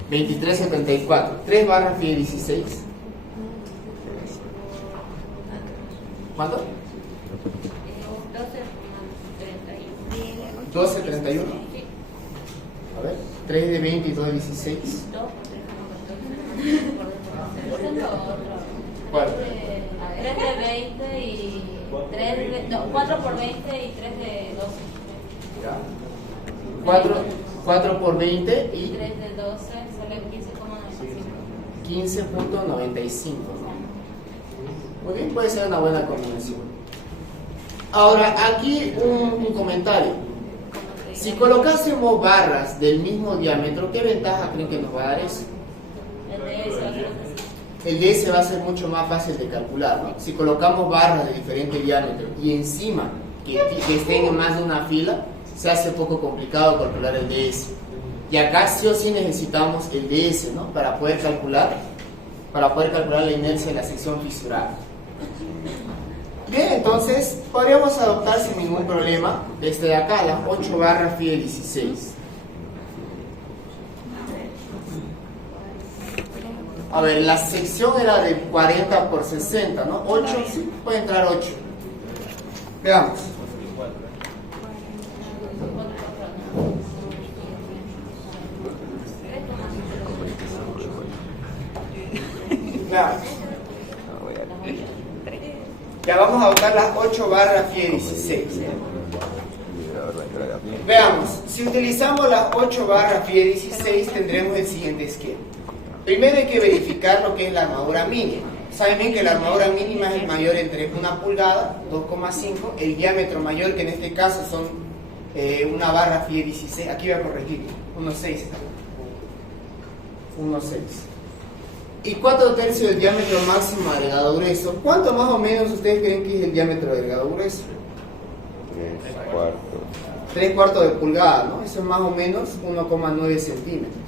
23,74. 3 barras phi de 16. ¿Cuánto? 12,31. A ver, 3 de 20 y 2 de 16. ¿Cuál? 3 de 20 y 3 de, no, 4 por 20 y 3 de 12. 4 por 20 y 3 de 12 sale 15,95. 15.95, ¿no? Muy bien, puede ser una buena combinación. Ahora, aquí un comentario. Si colocásemos barras del mismo diámetro, ¿qué ventaja creen que nos va a dar eso? El DS va a ser mucho más fácil de calcular, ¿no? Si colocamos barras de diferente diámetro y encima que estén en más de una fila, se hace poco complicado calcular el DS. Y acá sí o sí necesitamos el DS, ¿no? Para poder calcular la inercia de la sección fisurada. Bien, entonces podríamos adoptar sin ningún problema desde acá las 8 barras phi de 16. A ver, la sección era de 40 por 60, ¿no? 8, sí, puede entrar 8. Veamos. Veamos. Ya vamos a adoptar las 8 barras phi de 16. Veamos, si utilizamos las 8 barras phi de 16 tendremos el siguiente esquema. Primero hay que verificar lo que es la armadura mínima. Saben bien que la armadura mínima es el mayor entre 1 pulgada, 2,5, el diámetro mayor, que en este caso son una barra phi de 16, aquí voy a corregir, 1,6 está. 1,6. Y 4/3 del diámetro máximo agregado grueso. ¿Cuánto más o menos ustedes creen que es el diámetro agregado grueso? 3/4 de pulgada, ¿no? Eso es más o menos 1,9 centímetros.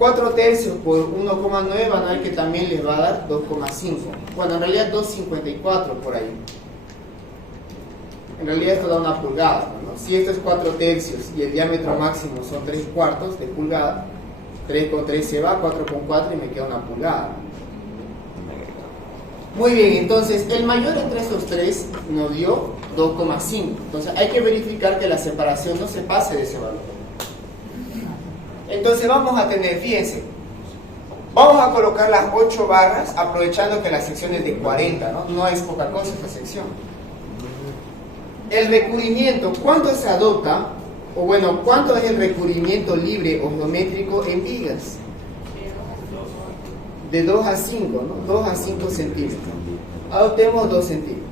4/3 por 1,9 van a ver que también les va a dar 2,5. Bueno, en realidad 2,54 por ahí. En realidad esto da una pulgada, ¿no? Si esto es 4/3 y el diámetro máximo son 3/4 de pulgada, 3 con 3 se va, 4 con 4 y me queda una pulgada. Muy bien, entonces el mayor entre estos tres nos dio 2,5. Entonces hay que verificar que la separación no se pase de ese valor. Entonces vamos a tener, fíjense, vamos a colocar las 8 barras aprovechando que la sección es de 40, ¿no? No es poca cosa esta sección. El recubrimiento, ¿cuánto se adopta? O bueno, ¿cuánto es el recubrimiento libre o geométrico en vigas? de 2 a 5, ¿no? 2 a 5 centímetros. Adoptemos 2 centímetros.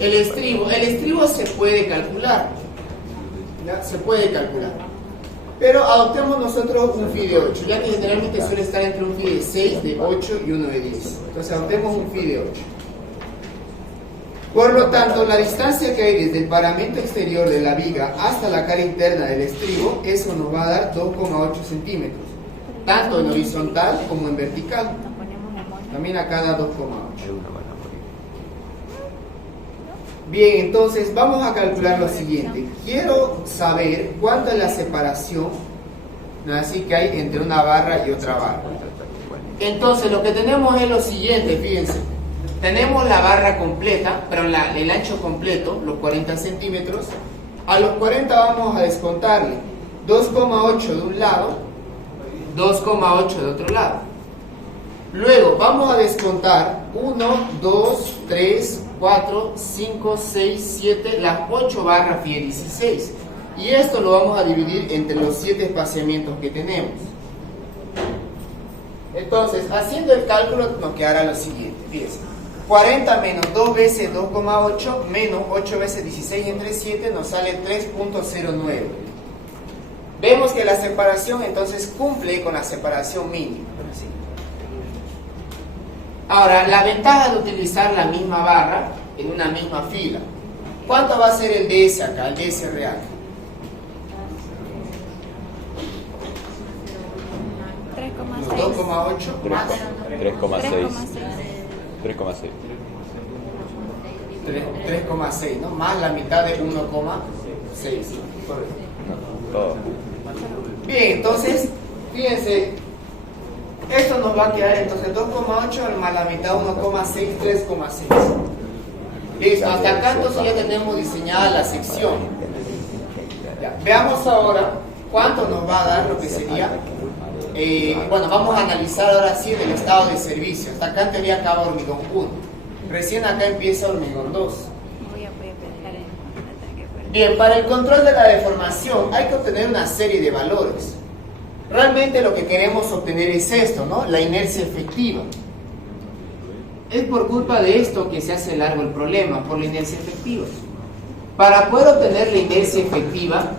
El estribo se puede calcular, ¿ya? Se puede calcular. Pero adoptemos nosotros un phi de 8, ya que generalmente suele estar entre un phi de 6, de 8 y uno de 10. Entonces adoptemos un phi de 8. Por lo tanto, la distancia que hay desde el paramento exterior de la viga hasta la cara interna del estribo, eso nos va a dar 2,8 centímetros, tanto en horizontal como en vertical. También acá da 2,8. Bien, entonces vamos a calcular lo siguiente. Quiero saber cuánto es la separación, ¿no? Así que hay entre una barra y otra barra. Entonces lo que tenemos es lo siguiente, fíjense. Tenemos la barra completa, pero el ancho completo, los 40 centímetros. A los 40 vamos a descontarle 2,8 de un lado, 2,8 de otro lado. Luego vamos a descontar 1, 2, 3, 4, 5, 6, 7, las 8 barras phi de 16. Y esto lo vamos a dividir entre los 7 espaciamientos que tenemos. Entonces, haciendo el cálculo nos quedará lo siguiente, fíjense. 40 menos 2 veces 2,8 menos 8 veces 16 entre 7 nos sale 3.09. Vemos que la separación entonces cumple con la separación mínima. ¿Sí? Ahora, la ventaja de utilizar la misma barra en una misma fila. ¿Cuánto va a ser el DS acá, el DS real? 2,8 más 3,6, ¿no? Más la mitad de 1,6. Correcto. Bien, entonces, fíjense, esto nos va a quedar entonces 2,8 más la mitad 1,6, 3,6. Listo, hasta acá entonces ya tenemos diseñada la sección. Ya, veamos ahora cuánto nos va a dar lo que sería. Bueno, vamos a analizar ahora sí en el estado de servicio. Hasta acá en teoría acaba hormigón 1. Recién acá empieza hormigón 2. Bien, para el control de la deformación hay que obtener una serie de valores. Realmente lo que queremos obtener es esto, ¿no? La inercia efectiva. Es por culpa de esto que se hace largo el problema, por la inercia efectiva. Para poder obtener la inercia efectiva,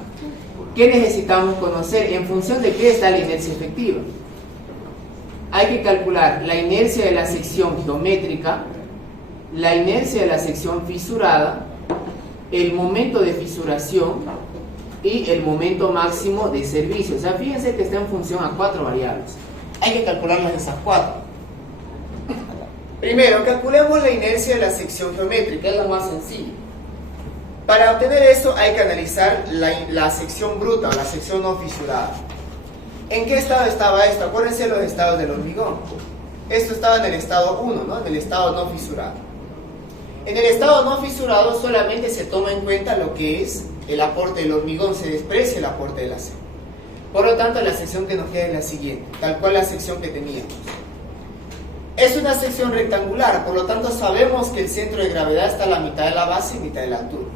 ¿qué necesitamos conocer? ¿En función de qué está la inercia efectiva? Hay que calcular la inercia de la sección geométrica, la inercia de la sección fisurada, el momento de fisuración y el momento máximo de servicio. O sea, fíjense que está en función a 4 variables. Hay que calcularlas esas 4. Primero, calculemos la inercia de la sección geométrica, es lo más sencillo. Para obtener eso hay que analizar la sección bruta o la sección no fisurada. ¿En qué estado estaba esto? Acuérdense de los estados del hormigón. Esto estaba en el estado 1, ¿no? En el estado no fisurado. En el estado no fisurado solamente se toma en cuenta lo que es el aporte del hormigón, se desprecia el aporte del acero. Por lo tanto, la sección que nos queda es la siguiente, tal cual la sección que teníamos. Es una sección rectangular, por lo tanto sabemos que el centro de gravedad está a la mitad de la base y mitad de la altura.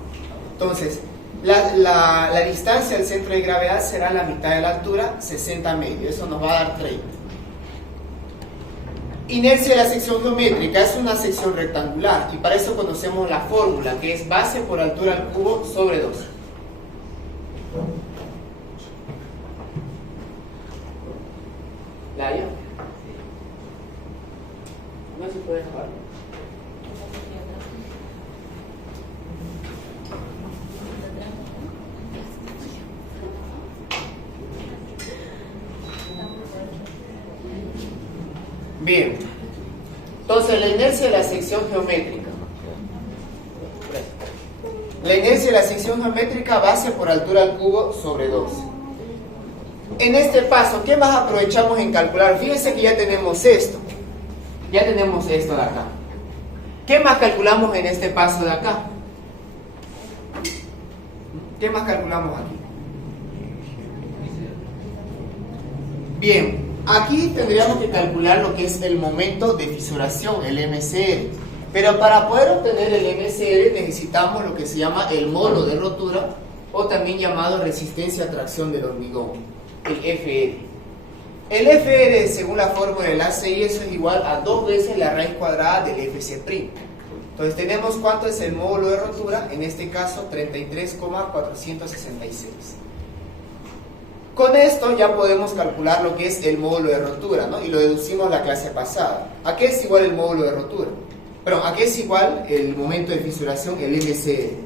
Entonces, la distancia al centro de gravedad será la mitad de la altura, 60 medios, eso nos va a dar 30. Inercia de la sección geométrica es una sección rectangular y para eso conocemos la fórmula que es base por altura al cubo sobre 2. ¿La hallo? No se puede jugar. Bien, entonces la inercia de la sección geométrica. La inercia de la sección geométrica base por altura al cubo sobre 2. En este paso, ¿qué más aprovechamos en calcular? Fíjense que ya tenemos esto. Ya tenemos esto de acá. ¿Qué más calculamos en este paso de acá? ¿Qué más calculamos aquí? Bien. Aquí tendríamos que calcular lo que es el momento de fisuración, el MCR. Pero para poder obtener el MCR necesitamos lo que se llama el módulo de rotura o también llamado resistencia a tracción del hormigón, el FR. El FR, según la fórmula del ACI, eso es igual a 2 veces la raíz cuadrada del FC'. Entonces tenemos cuánto es el módulo de rotura, en este caso 33,466. Con esto ya podemos calcular lo que es el módulo de rotura, ¿no? Y lo deducimos la clase pasada. ¿A qué es igual el módulo de rotura? Perdón, ¿a qué es igual el momento de fisuración, el MCR?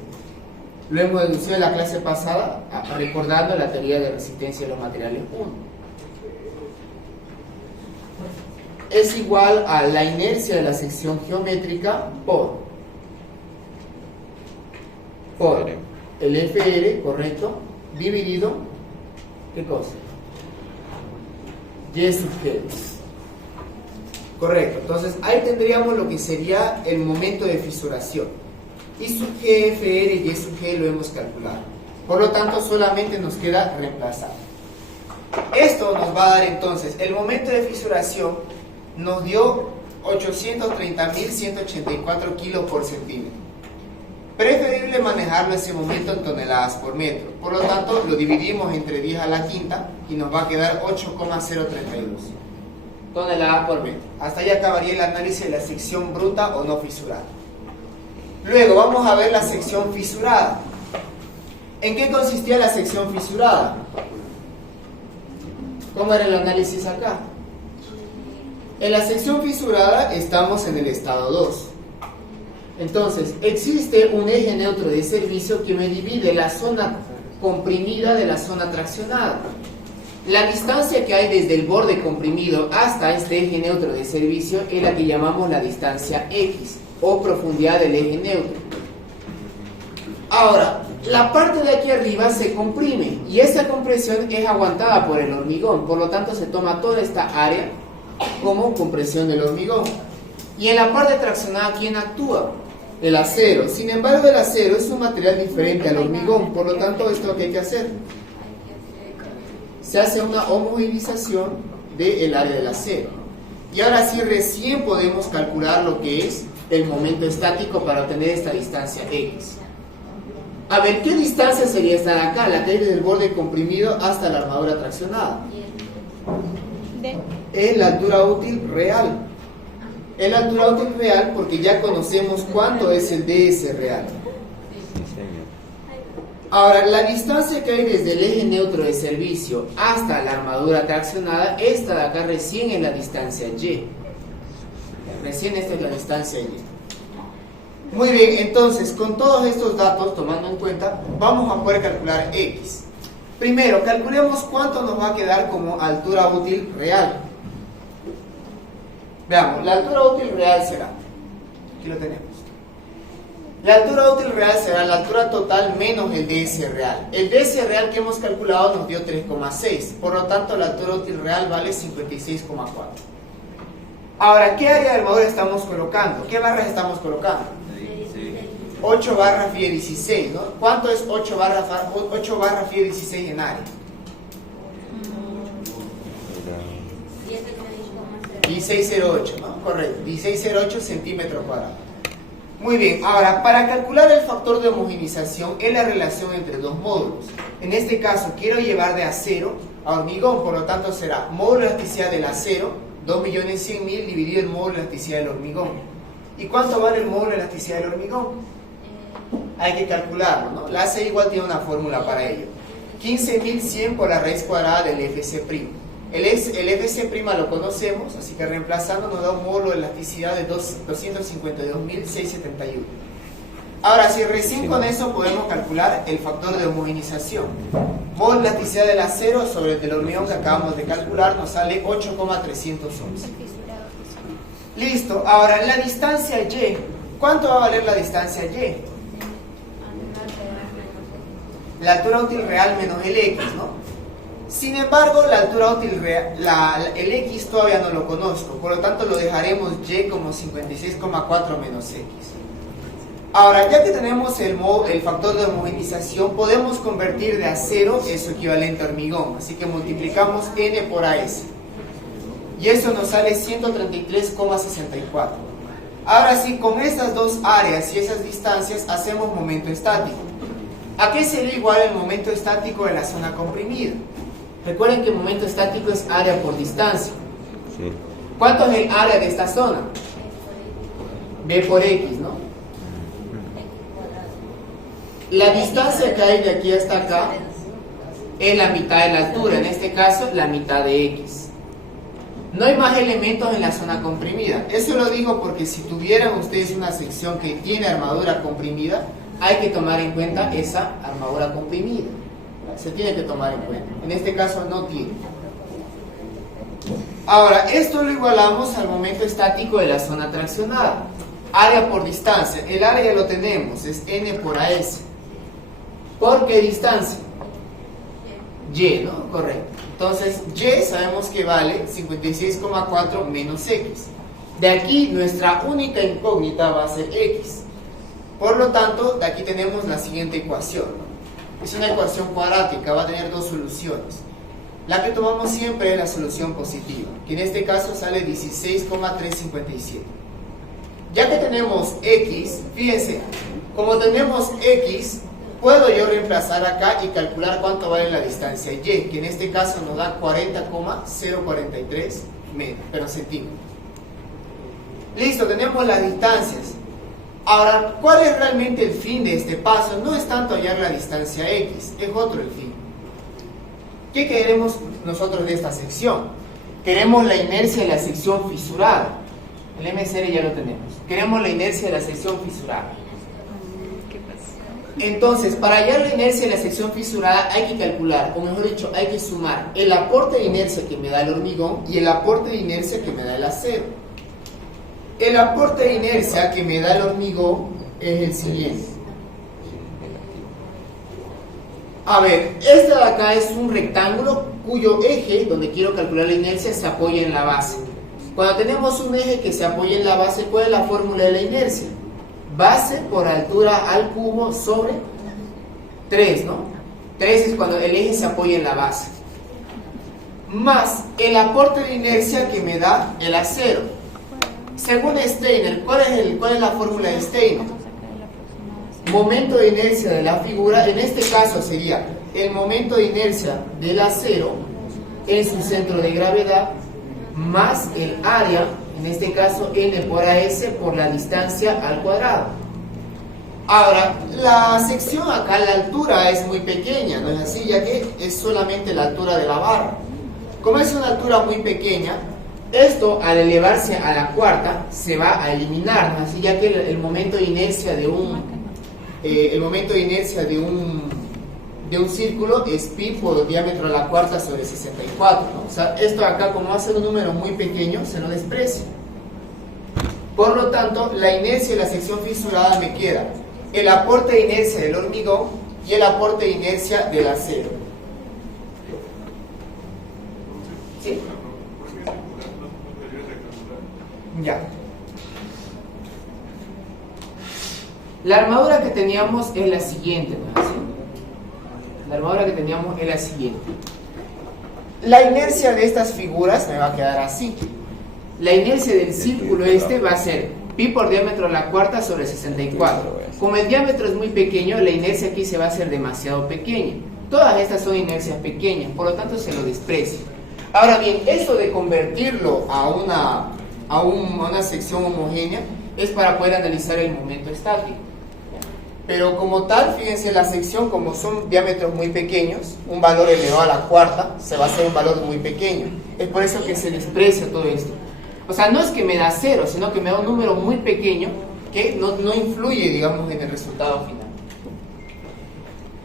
Lo hemos deducido en la clase pasada, recordando la teoría de resistencia de los materiales 1. Es igual a la inercia de la sección geométrica por el FR, correcto, dividido, ¿qué cosa? Y sub G. Correcto, entonces ahí tendríamos lo que sería el momento de fisuración. Y sub G, FR y sub G lo hemos calculado. Por lo tanto, solamente nos queda reemplazar. Esto nos va a dar entonces el momento de fisuración. Nos dio 830.184 kilos por centímetro. Preferible manejarlo ese momento en toneladas por metro. Por lo tanto, lo dividimos entre 10 a la quinta y nos va a quedar 8,032 toneladas por metro. Hasta ahí acabaría el análisis de la sección bruta o no fisurada. Luego vamos a ver la sección fisurada. ¿En qué consistía la sección fisurada? ¿Cómo era el análisis acá? En la sección fisurada estamos en el estado 2. Entonces, existe un eje neutro de servicio que me divide la zona comprimida de la zona traccionada. La distancia que hay desde el borde comprimido hasta este eje neutro de servicio es la que llamamos la distancia X, o profundidad del eje neutro. Ahora, la parte de aquí arriba se comprime, y esa compresión es aguantada por el hormigón, por lo tanto se toma toda esta área como compresión del hormigón. Y en la parte traccionada, ¿quién actúa? El acero. Sin embargo, el acero es un material diferente al hormigón, por lo tanto, esto es lo que hay que hacer. Se hace una homogeneización del área del acero. Y ahora sí, recién podemos calcular lo que es el momento estático para obtener esta distancia X. A ver, ¿qué distancia sería esta de acá? La que hay desde el borde comprimido hasta la armadura traccionada. Es la altura útil real. Es la altura útil real porque ya conocemos cuánto es el DS real. Ahora, la distancia que hay desde el eje neutro de servicio hasta la armadura traccionada, esta de acá recién es la distancia Y. Recién esta es la distancia Y. Muy bien, entonces, con todos estos datos, tomando en cuenta, vamos a poder calcular X. Primero, calculemos cuánto nos va a quedar como altura útil real. Veamos, la altura útil real será, aquí lo tenemos. La altura útil real será la altura total menos el DS real. El DS real que hemos calculado nos dio 3,6, por lo tanto la altura útil real vale 56,4. Ahora, ¿qué área de armadura estamos colocando? ¿Qué barras estamos colocando? 8 barras fie 16, ¿no? ¿Cuánto es 8 barras fie 16 en área? 1608, ¿no? Correcto, 1608 centímetros cuadrados. Muy bien, ahora, para calcular el factor de homogenización es la relación entre dos módulos. En este caso, quiero llevar de acero a hormigón, por lo tanto será módulo de elasticidad del acero, 2.100.000 dividido el módulo de elasticidad del hormigón. ¿Y cuánto vale el módulo de elasticidad del hormigón? Hay que calcularlo, ¿no? La ACI igual tiene una fórmula para ello. 15.100 por la raíz cuadrada del FC'. El FC' lo conocemos, así que reemplazando nos da un módulo de elasticidad de 252.671. Ahora, si recién con eso podemos calcular el factor de homogenización. Módulo de elasticidad del acero sobre el del hormigón que acabamos de calcular nos sale 8,311. Listo, ahora la distancia Y. ¿Cuánto va a valer la distancia Y? La altura útil real menos el X, ¿no? Sin embargo, la altura útil real, el X todavía no lo conozco, por lo tanto lo dejaremos Y como 56,4 menos X. Ahora, ya que tenemos el factor de homogenización, podemos convertir de acero su equivalente a hormigón, así que multiplicamos N por AS. Y eso nos sale 133,64. Ahora sí, con estas dos áreas y esas distancias hacemos momento estático. ¿A qué sería igual el momento estático de la zona comprimida? Recuerden que el momento estático es área por distancia. Sí. ¿Cuánto es el área de esta zona? B por X, ¿no? La distancia que hay de aquí hasta acá es la mitad de la altura, en este caso la mitad de X. No hay más elementos en la zona comprimida. Eso lo digo porque si tuvieran ustedes una sección que tiene armadura comprimida, hay que tomar en cuenta esa armadura comprimida. Se tiene que tomar en cuenta. En este caso no tiene. Ahora, esto lo igualamos al momento estático de la zona traccionada. Área por distancia. El área ya lo tenemos, es N por AS. ¿Por qué distancia? Y, ¿no? Correcto. Entonces, Y sabemos que vale 56,4 menos X. De aquí, nuestra única incógnita va a ser X. Por lo tanto, de aquí tenemos la siguiente ecuación, ¿no? Es una ecuación cuadrática, va a tener dos soluciones. La que tomamos siempre es la solución positiva, que en este caso sale 16,357. Ya que tenemos X, fíjense, como tenemos X, puedo yo reemplazar acá y calcular cuánto vale la distancia Y, que en este caso nos da 40,043 centímetros. Listo, tenemos las distancias. Ahora, ¿cuál es realmente el fin de este paso? No es tanto hallar la distancia X, es otro el fin. ¿Qué queremos nosotros de esta sección? Queremos la inercia de la sección fisurada. El MSR ya lo tenemos. Queremos la inercia de la sección fisurada. Entonces, para hallar la inercia de la sección fisurada hay que calcular, o mejor dicho, hay que sumar el aporte de inercia que me da el hormigón y el aporte de inercia que me da el acero. El aporte de inercia que me da el hormigón es el siguiente. A ver, este de acá es un rectángulo cuyo eje, donde quiero calcular la inercia, se apoya en la base. Cuando tenemos un eje que se apoya en la base, ¿cuál es la fórmula de la inercia? Base por altura al cubo sobre 3, ¿no? 3 es cuando el eje se apoya en la base. Más el aporte de inercia que me da el acero. Según Steiner, ¿cuál es la fórmula de Steiner? Momento de inercia de la figura, en este caso sería el momento de inercia del acero en su centro de gravedad más el área, en este caso N por AS por la distancia al cuadrado. Ahora, la sección acá, la altura es muy pequeña, ¿no es así? Ya que es solamente la altura de la barra. Como es una altura muy pequeña, esto al elevarse a la cuarta se va a eliminar, ¿no? Así, ya que el momento de inercia de un círculo es pi por diámetro a la cuarta sobre 64, ¿no? O sea, esto acá, como va a ser un número muy pequeño, se lo desprecia. Por lo tanto, la inercia de la sección fisurada me queda el aporte de inercia del hormigón y el aporte de inercia del acero. ¿Sí? Ya. La armadura que teníamos es la siguiente, ¿no? ¿Sí? La armadura que teníamos es la siguiente. La inercia de estas figuras me va a quedar así. La inercia del círculo este va a ser pi por diámetro a la cuarta sobre 64. Como el diámetro es muy pequeño, la inercia aquí se va a hacer demasiado pequeña. Todas estas son inercias pequeñas, por lo tanto se lo desprecia. Ahora bien, esto de convertirlo a una sección homogénea es para poder analizar el momento estático. Pero como tal, fíjense, la sección, como son diámetros muy pequeños, un valor elevado a la cuarta se va a hacer un valor muy pequeño. Es por eso que se desprecia todo esto. O sea, no es que me da 0, sino que me da un número muy pequeño que no influye, digamos, en el resultado final.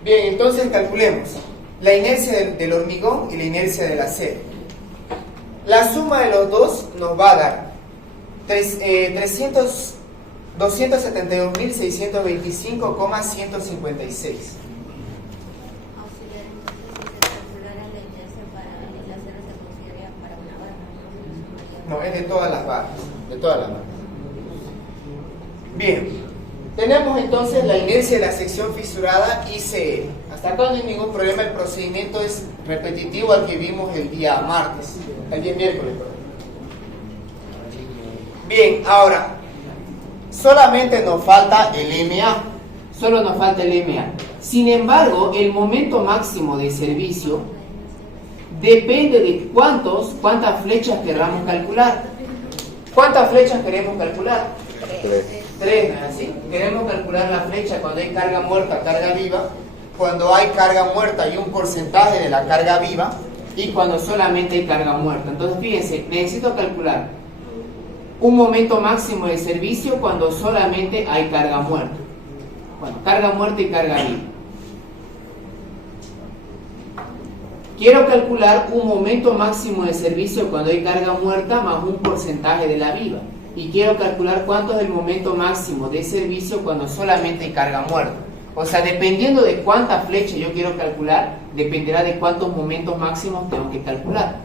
Bien, entonces calculemos la inercia del hormigón y la inercia del acero. La suma de los dos nos va a dar 272.625,156. No, es de todas las barras, de todas las barras. Bien, tenemos entonces la inercia de la sección fisurada ICL. Hasta acá no hay ningún problema, el procedimiento es repetitivo al que vimos el día martes, el día miércoles. Bien, ahora, solamente nos falta el MA, solo nos falta el MA. Sin embargo, el momento máximo de servicio depende de cuántas flechas queramos calcular. ¿Cuántas flechas queremos calcular? 3, ¿no es así? Queremos calcular la flecha cuando hay carga muerta, carga viva, cuando hay carga muerta y un porcentaje de la carga viva, y cuando solamente hay carga muerta. Entonces fíjense, necesito calcular un momento máximo de servicio cuando solamente hay carga muerta. Bueno, carga muerta y carga viva. Quiero calcular un momento máximo de servicio cuando hay carga muerta más un porcentaje de la viva. Y quiero calcular cuánto es el momento máximo de servicio cuando solamente hay carga muerta. O sea, dependiendo de cuántas flechas yo quiero calcular, dependerá de cuántos momentos máximos tengo que calcular.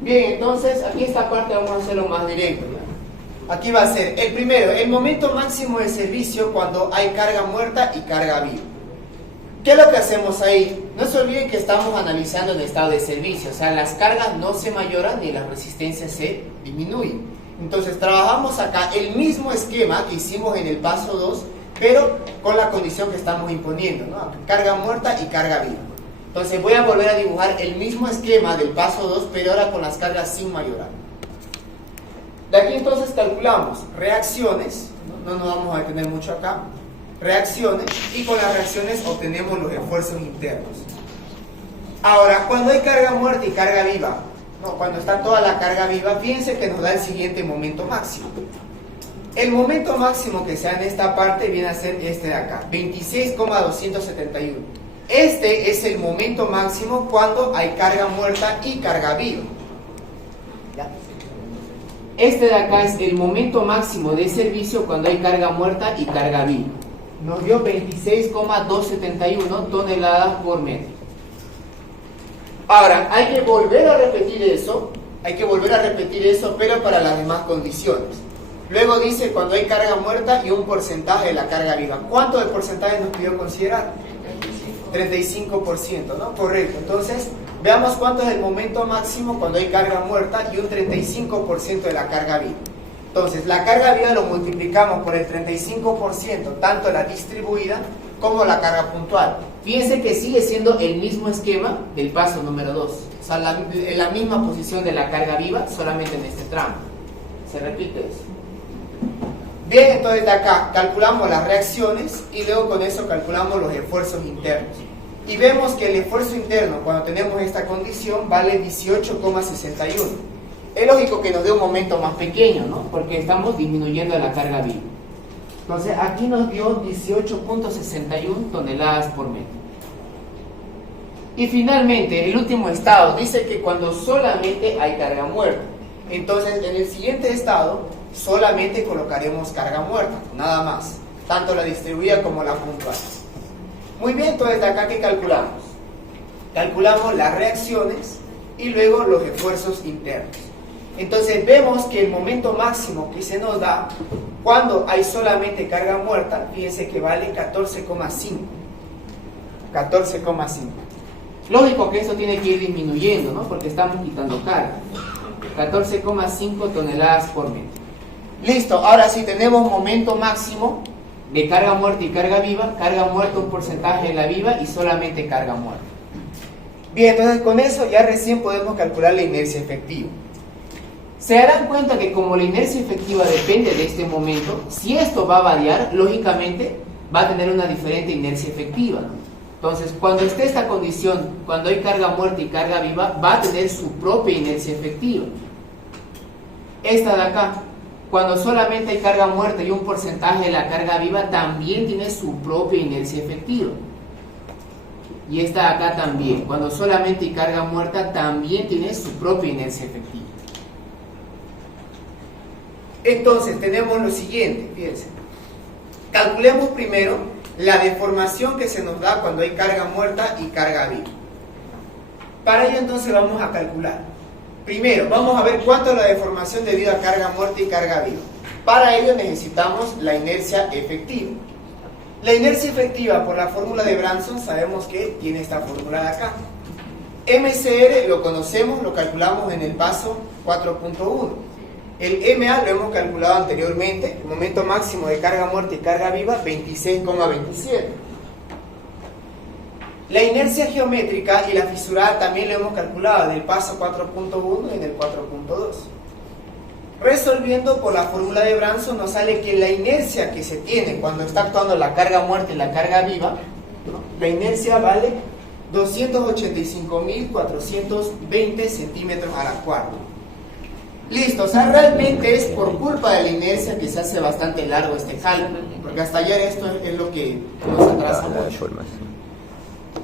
Bien, entonces aquí esta parte vamos a hacerlo más directo, ¿ya? Aquí va a ser el primero, el momento máximo de servicio cuando hay carga muerta y carga viva. ¿Qué es lo que hacemos ahí? No se olviden que estamos analizando el estado de servicio, o sea, las cargas no se mayoran ni las resistencias se disminuyen. Entonces trabajamos acá el mismo esquema que hicimos en el paso 2, pero con la condición que estamos imponiendo, ¿no? Carga muerta y carga viva. Entonces voy a volver a dibujar el mismo esquema del paso 2, pero ahora con las cargas sin mayorar. De aquí entonces calculamos reacciones, no nos vamos a detener mucho acá, reacciones, y con las reacciones obtenemos los esfuerzos internos. Ahora, cuando hay carga muerta y carga viva, cuando está toda la carga viva, fíjense que nos da el siguiente momento máximo. El momento máximo que sea en esta parte viene a ser este de acá, 26,271. Este es el momento máximo cuando hay carga muerta y carga viva. ¿Ya? Este de acá es el momento máximo de servicio cuando hay carga muerta y carga viva. Nos dio 26,271 toneladas por metro. Ahora, hay que volver a repetir eso, pero para las demás condiciones. Luego dice cuando hay carga muerta y un porcentaje de la carga viva. ¿Cuánto de porcentaje nos pidió considerar? 35%, ¿no? Correcto. Entonces, veamos cuánto es el momento máximo cuando hay carga muerta y un 35% de la carga viva. Entonces, la carga viva lo multiplicamos por el 35%, tanto la distribuida como la carga puntual. Fíjense que sigue siendo el mismo esquema del paso número 2. O sea, la misma posición de la carga viva, solamente en este tramo. Se repite eso. Bien, entonces de acá calculamos las reacciones y luego con eso calculamos los esfuerzos internos. Y vemos que el esfuerzo interno, cuando tenemos esta condición, vale 18,61. Es lógico que nos dé un momento más pequeño, ¿no? Porque estamos disminuyendo la carga viva. Entonces aquí nos dio 18,61 toneladas por metro. Y finalmente, el último estado dice que cuando solamente hay carga muerta. Entonces en el siguiente estado solamente colocaremos carga muerta, nada más, tanto la distribuida como la puntual. Muy bien, entonces de acá ¿qué calculamos? Calculamos las reacciones y luego los esfuerzos internos. Entonces vemos que el momento máximo que se nos da cuando hay solamente carga muerta, fíjense que vale 14,5. 14,5. Lógico que eso tiene que ir disminuyendo, ¿no? Porque estamos quitando carga. 14,5 toneladas por metro. Listo, ahora sí tenemos momento máximo de carga muerta y carga viva, carga muerta un porcentaje de la viva y solamente carga muerta. Bien, entonces con eso ya recién podemos calcular la inercia efectiva. Se darán cuenta que como la inercia efectiva depende de este momento, si esto va a variar, lógicamente va a tener una diferente inercia efectiva, ¿no? Entonces, cuando esté esta condición, cuando hay carga muerta y carga viva, va a tener su propia inercia efectiva. Esta de acá, cuando solamente hay carga muerta y un porcentaje de la carga viva, también tiene su propia inercia efectiva. Y esta de acá también, cuando solamente hay carga muerta, también tiene su propia inercia efectiva. Entonces, tenemos lo siguiente, fíjense. Calculemos primero la deformación que se nos da cuando hay carga muerta y carga viva. Para ello entonces vamos a calcular. Primero, vamos a ver cuánto es la deformación debido a carga muerta y carga viva. Para ello necesitamos la inercia efectiva. La inercia efectiva por la fórmula de Branson sabemos que tiene esta fórmula de acá. MCR lo conocemos, lo calculamos en el paso 4.1. El MA lo hemos calculado anteriormente, el momento máximo de carga muerta y carga viva, 26,27. La inercia geométrica y la fisurada también lo hemos calculado en el paso 4.1 y en el 4.2. Resolviendo por la fórmula de Branson nos sale que la inercia que se tiene cuando está actuando la carga muerta y la carga viva, ¿no? La inercia vale 285.420 centímetros a la cuarta. Listo, o sea, realmente es por culpa de la inercia que se hace bastante largo este cálculo, porque hasta ayer esto es lo que nos atrasa mucho.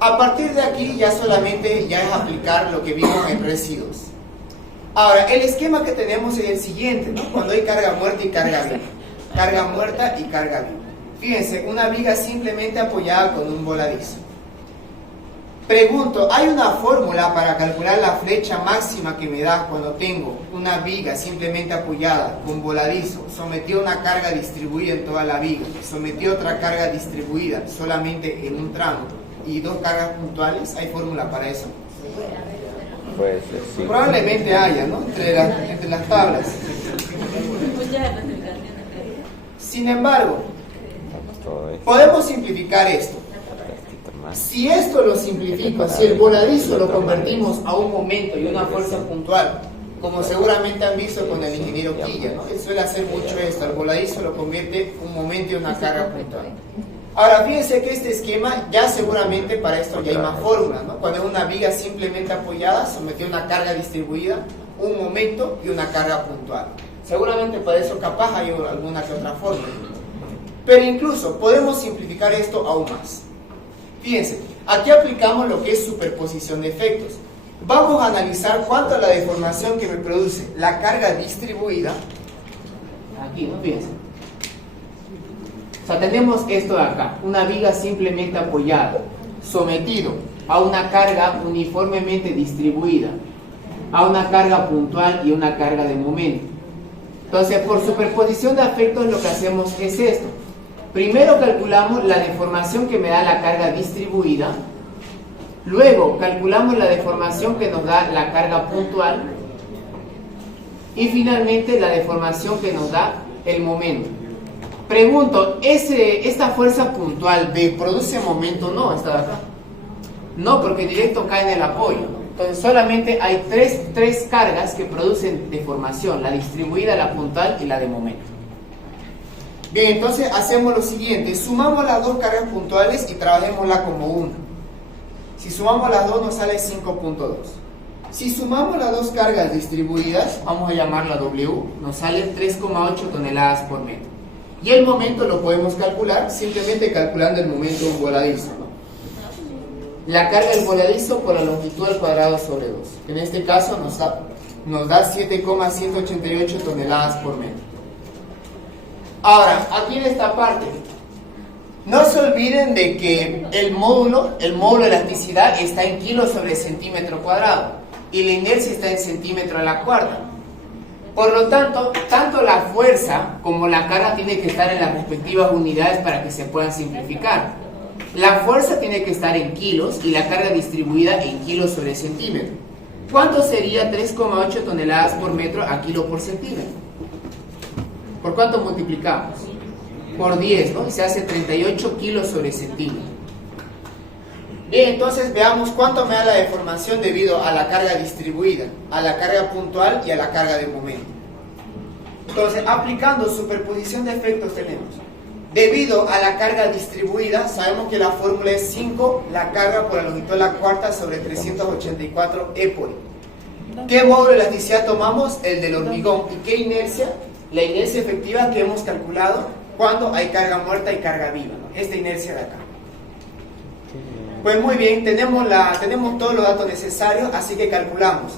A partir de aquí ya solamente ya es aplicar lo que vimos en residuos. Ahora, el esquema que tenemos es el siguiente, ¿no? Cuando hay carga muerta y carga viva. Carga muerta y carga viva. Fíjense, una viga simplemente apoyada con un voladizo. Pregunto, ¿hay una fórmula para calcular la flecha máxima que me da cuando tengo una viga simplemente apoyada con voladizo, sometido a una carga distribuida en toda la viga, sometido a otra carga distribuida solamente en un tramo y dos cargas puntuales? ¿Hay fórmula para eso? Puede ser, sí. Probablemente haya, ¿no? Entre las tablas. Sin embargo, podemos simplificar esto. Si esto lo simplifico, si el voladizo lo convertimos a un momento y una fuerza puntual, como seguramente han visto con el ingeniero Quilla, ¿no? Él suele hacer mucho esto, el voladizo lo convierte un momento y una carga puntual. Ahora fíjense que este esquema ya seguramente para esto ya hay más fórmulas, ¿no? Cuando es una viga simplemente apoyada, sometida a una carga distribuida, un momento y una carga puntual. Seguramente para eso capaz hay alguna que otra fórmula. Pero incluso podemos simplificar esto aún más. Fíjense, aquí aplicamos lo que es superposición de efectos. Vamos a analizar cuánto es la deformación que me produce la carga distribuida. Aquí, ¿no? Fíjense. O sea, tenemos esto de acá, una viga simplemente apoyada, sometido a una carga uniformemente distribuida, a una carga puntual y una carga de momento. Entonces, por superposición de efectos lo que hacemos es esto. Primero calculamos la deformación que me da la carga distribuida, luego calculamos la deformación que nos da la carga puntual y finalmente la deformación que nos da el momento. Pregunto, ¿esta fuerza puntual B produce momento? No, esta de acá. No, porque directo cae en el apoyo. Entonces solamente hay tres cargas que producen deformación, la distribuida, la puntual y la de momento. Bien, entonces hacemos lo siguiente, sumamos las dos cargas puntuales y trabajémosla como una. Si sumamos las dos nos sale 5.2. Si sumamos las dos cargas distribuidas, vamos a llamarla W, nos sale 3,8 toneladas por metro. Y el momento lo podemos calcular simplemente calculando el momento de un voladizo, ¿no? La carga del voladizo por la longitud al cuadrado sobre 2. En este caso nos da 7,188 toneladas por metro. Ahora, aquí en esta parte, no se olviden de que el módulo de elasticidad está en kilos sobre centímetro cuadrado y la inercia está en centímetro a la cuarta. Por lo tanto, tanto la fuerza como la carga tiene que estar en las respectivas unidades para que se puedan simplificar. La fuerza tiene que estar en kilos y la carga distribuida en kilos sobre centímetro. ¿Cuánto sería 3,8 toneladas por metro a kilo por centímetro? ¿Por cuánto multiplicamos? Por 10, ¿no? Y se hace 38 kilos sobre centímetro. Bien, entonces veamos cuánto me da la deformación debido a la carga distribuida, a la carga puntual y a la carga de momento. Entonces, aplicando superposición de efectos tenemos, debido a la carga distribuida, sabemos que la fórmula es 5, la carga por la longitud de la cuarta sobre 384 E por I. ¿Qué módulo de elasticidad tomamos? El del hormigón. ¿Y qué inercia? La inercia efectiva que hemos calculado cuando hay carga muerta y carga viva, ¿no? Esta inercia de acá. Pues muy bien, tenemos todos los datos necesarios, así que calculamos.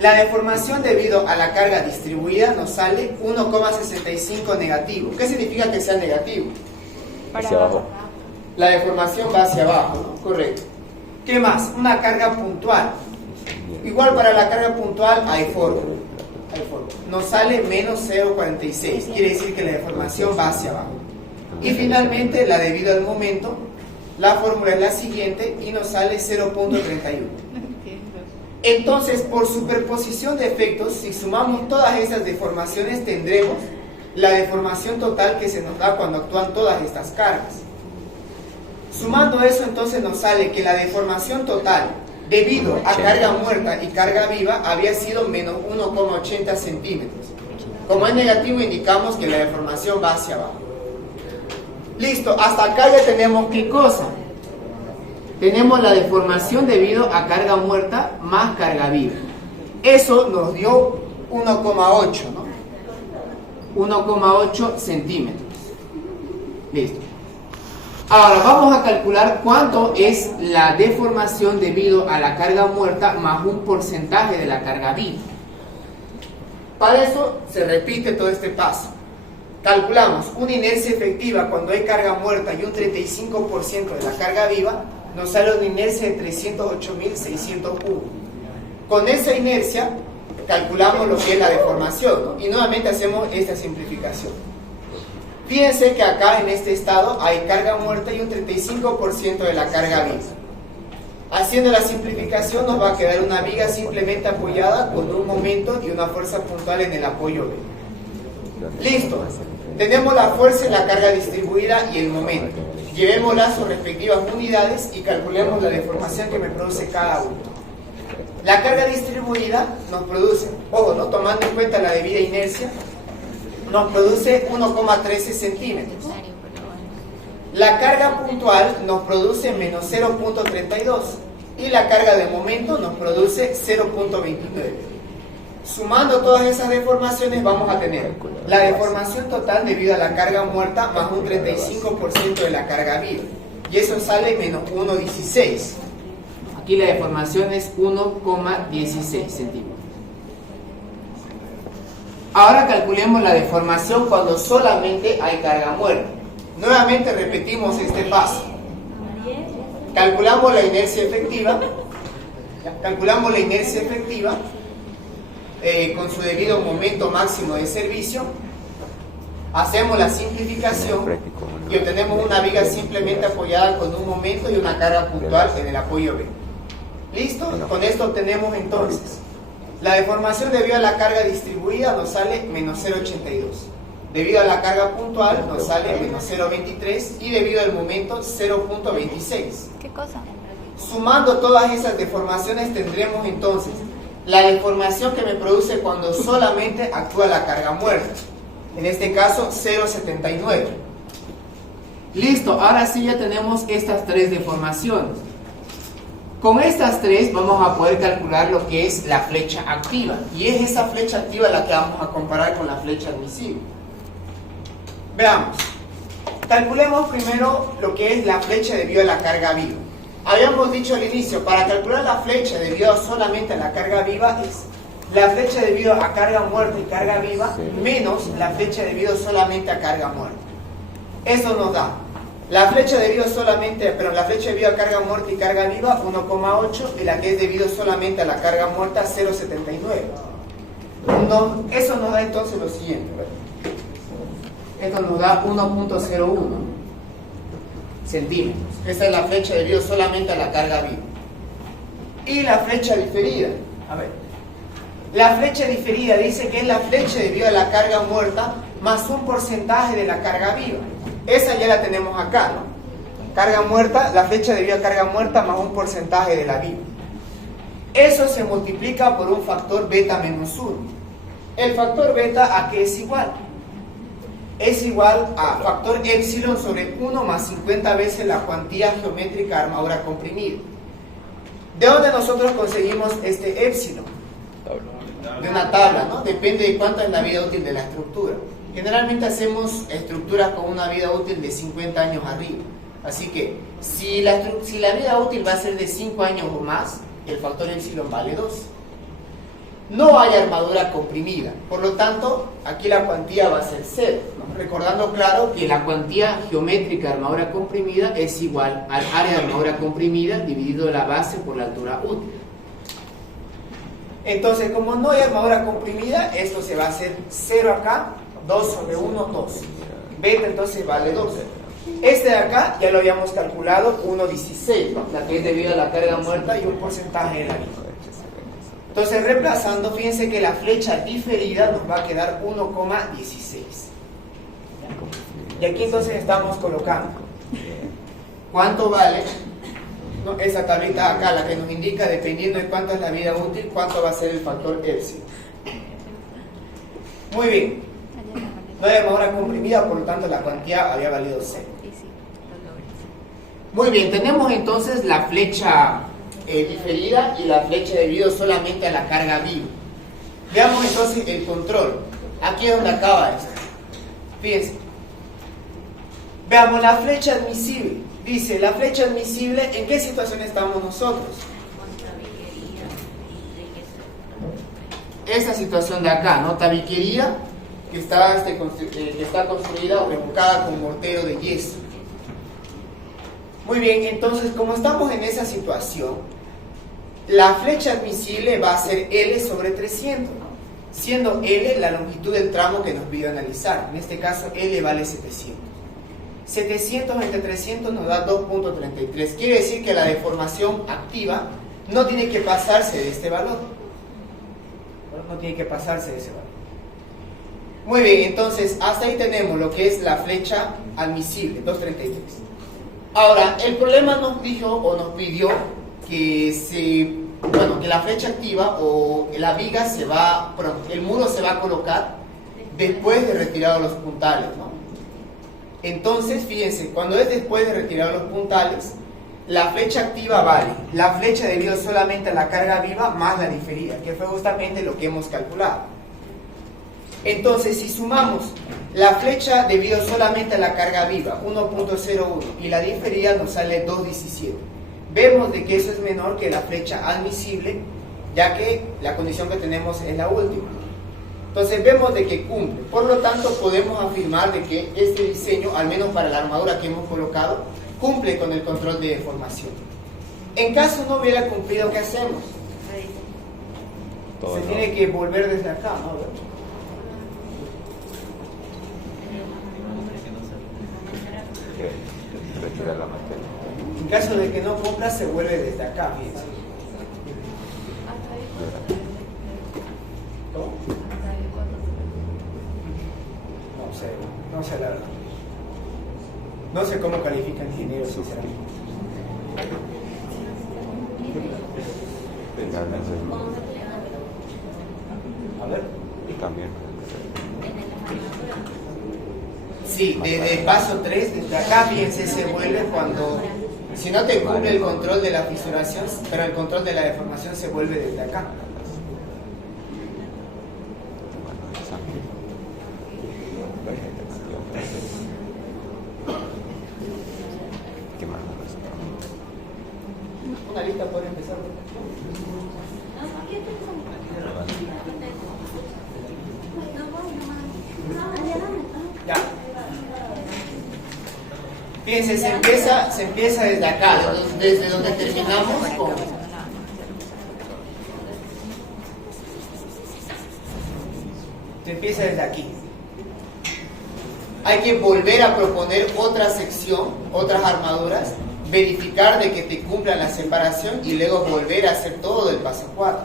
La deformación debido a la carga distribuida nos sale 1,65 negativo. ¿Qué significa que sea negativo? Hacia abajo. La deformación va hacia abajo, ¿no? Correcto. ¿Qué más? Una carga puntual. Igual para la carga puntual hay fórmula. Nos sale menos 0,46. Quiere decir que la deformación va hacia abajo. Y finalmente, la debido al momento, la fórmula es la siguiente y nos sale 0,31. Entonces, por superposición de efectos, si sumamos todas esas deformaciones, tendremos la deformación total que se nos da cuando actúan todas estas cargas. Sumando eso, entonces nos sale que la deformación total debido a carga muerta y carga viva había sido menos 1,80 centímetros. Como es negativo, indicamos que la deformación va hacia abajo. Listo, hasta acá ya tenemos ¿qué cosa? Tenemos la deformación debido a carga muerta más carga viva. Eso nos dio 1,8, ¿no? 1,8 centímetros. Listo. Ahora vamos a calcular cuánto es la deformación debido a la carga muerta más un porcentaje de la carga viva. Para eso se repite todo este paso. Calculamos una inercia efectiva cuando hay carga muerta y un 35% de la carga viva, nos sale una inercia de 308.601. Con esa inercia calculamos lo que es la deformación, ¿no? Y nuevamente hacemos esta simplificación. Fíjense que acá en este estado hay carga muerta y un 35% de la carga viva. Haciendo la simplificación nos va a quedar una viga simplemente apoyada con un momento y una fuerza puntual en el apoyo B. Listo. Tenemos la fuerza y la carga distribuida y el momento. Llevémoslas a sus respectivas unidades y calculemos la deformación que me produce cada uno. La carga distribuida nos produce, ojo, ¿no? Tomando en cuenta la debida inercia, nos produce 1,13 centímetros. La carga puntual nos produce menos 0,32 y la carga de momento nos produce 0,29. Sumando todas esas deformaciones vamos a tener la deformación total debido a la carga muerta más un 35% de la carga viva. Y eso sale menos 1,16. Aquí la deformación es 1,16 centímetros. Ahora calculemos la deformación cuando solamente hay carga muerta. Nuevamente repetimos este paso. Calculamos la inercia efectiva. Con su debido momento máximo de servicio. Hacemos la simplificación y obtenemos una viga simplemente apoyada con un momento y una carga puntual en el apoyo B. ¿Listo? Con esto obtenemos entonces la deformación debido a la carga distribuida nos sale menos 0,82. Debido a la carga puntual nos sale menos 0,23 y debido al momento 0,26. ¿Qué cosa? Sumando todas esas deformaciones tendremos entonces la deformación que me produce cuando solamente actúa la carga muerta. En este caso 0,79. Listo, ahora sí ya tenemos estas tres deformaciones. Con estas tres vamos a poder calcular lo que es la flecha activa. Y es esa flecha activa la que vamos a comparar con la flecha admisible. Veamos. Calculemos primero lo que es la flecha debido a la carga viva. Habíamos dicho al inicio, para calcular la flecha debido solamente a la carga viva es la flecha debido a carga muerta y carga viva menos la flecha debido solamente a carga muerta. Eso nos da la flecha debido la flecha debido a carga muerta y carga viva 1,8 y la que es debido solamente a la carga muerta 0,79. Eso nos da entonces lo siguiente. Esto nos da 1,01 centímetros. Esta es la flecha debido solamente a la carga viva. Y la flecha diferida. A ver. La flecha diferida dice que es la flecha debido a la carga muerta más un porcentaje de la carga viva. Esa ya la tenemos acá, ¿no? Carga muerta, la flecha debido a carga muerta más un porcentaje de la viva. Eso se multiplica por un factor beta menos 1. El factor beta, ¿a qué es igual? Es igual a factor épsilon sobre 1 más 50 veces la cuantía geométrica armadura comprimida. ¿De dónde nosotros conseguimos este épsilon? De una tabla, ¿no? Depende de cuánto es la vida útil de la estructura. Generalmente hacemos estructuras con una vida útil de 50 años arriba. Así que, si la vida útil va a ser de 5 años o más, el factor épsilon vale 2. No hay armadura comprimida, por lo tanto, aquí la cuantía va a ser 0, ¿no? Recordando claro que la cuantía geométrica de armadura comprimida es igual al área de armadura comprimida dividido la base por la altura útil. Entonces, como no hay armadura comprimida, esto se va a hacer 0 acá, 2 sobre 1, 2. Beta entonces vale 2. Este de acá ya lo habíamos calculado, 1,16, ¿no? La que es debido a la carga muerta y un porcentaje de la vida. Entonces, reemplazando, fíjense que la flecha diferida nos va a quedar 1,16. Y aquí entonces estamos colocando cuánto vale, ¿no? Esa tablita acá, la que nos indica, dependiendo de cuánto es la vida útil, cuánto va a ser el factor epsilon. Muy bien. No hay armadura comprimida, por lo tanto la cuantía había valido 0. Muy bien, tenemos entonces la flecha diferida y la flecha debido solamente a la carga viva. Veamos entonces el control. Aquí es donde acaba esto. Fíjense. Veamos la flecha admisible. Dice, la flecha admisible, ¿en qué situación estamos nosotros? Esta situación de acá, ¿no? Tabiquería que está construida o revocada con mortero de yeso. Muy bien, entonces como estamos en esa situación, la flecha admisible va a ser L sobre 300, siendo L la longitud del tramo que nos pidió analizar. En este caso L vale 700. 700 entre 300 nos da 2.33. Quiere decir que la deformación activa no tiene que pasarse de este valor. No tiene que pasarse de ese valor. Muy bien, entonces hasta ahí tenemos lo que es la flecha admisible, 2.33. Ahora, el problema nos dijo o nos pidió que que la flecha activa o la viga el muro se va a colocar después de retirados los puntales, ¿no? Entonces, fíjense, cuando es después de retirar los puntales, la flecha activa vale la flecha debido solamente a la carga viva más la diferida, que fue justamente lo que hemos calculado. Entonces, si sumamos la flecha debido solamente a la carga viva, 1.01, y la diferida nos sale 2.17. Vemos de que eso es menor que la flecha admisible, ya que la condición que tenemos es la última. Entonces vemos de que cumple. Por lo tanto, podemos afirmar de que este diseño, al menos para la armadura que hemos colocado, cumple con el control de deformación. En caso no hubiera cumplido, ¿qué hacemos? Se tiene que volver desde acá, ¿no? Retirar la materia. En caso de que no cumpla, se vuelve desde acá, fíjense. ¿Cómo? No sé la verdad. No sé cómo califican ingenieros, sinceramente. A ver. También. Sí, desde paso 3, desde acá, fíjense, se vuelve cuando, si no te cumple el control de la fisuración, pero el control de la deformación se vuelve desde acá. Una lista puede empezar. Ya. Fíjense, se empieza desde acá, desde donde terminamos con... Se empieza desde aquí. Hay que volver a proponer otra sección, otras armaduras, verificar de que te cumplan la separación y luego volver a hacer todo del paso 4.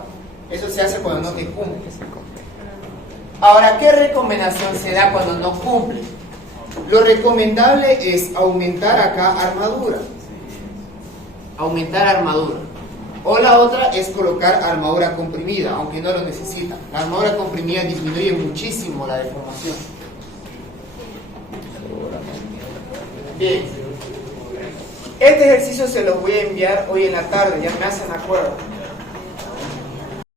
Eso se hace cuando no te cumple. Ahora, ¿qué recomendación se da cuando no cumple? Lo recomendable es aumentar acá armadura. Aumentar armadura. O la otra es colocar armadura comprimida, aunque no lo necesita. La armadura comprimida disminuye muchísimo la deformación. Bien. Este ejercicio se lo voy a enviar hoy en la tarde, ya me hacen acuerdo.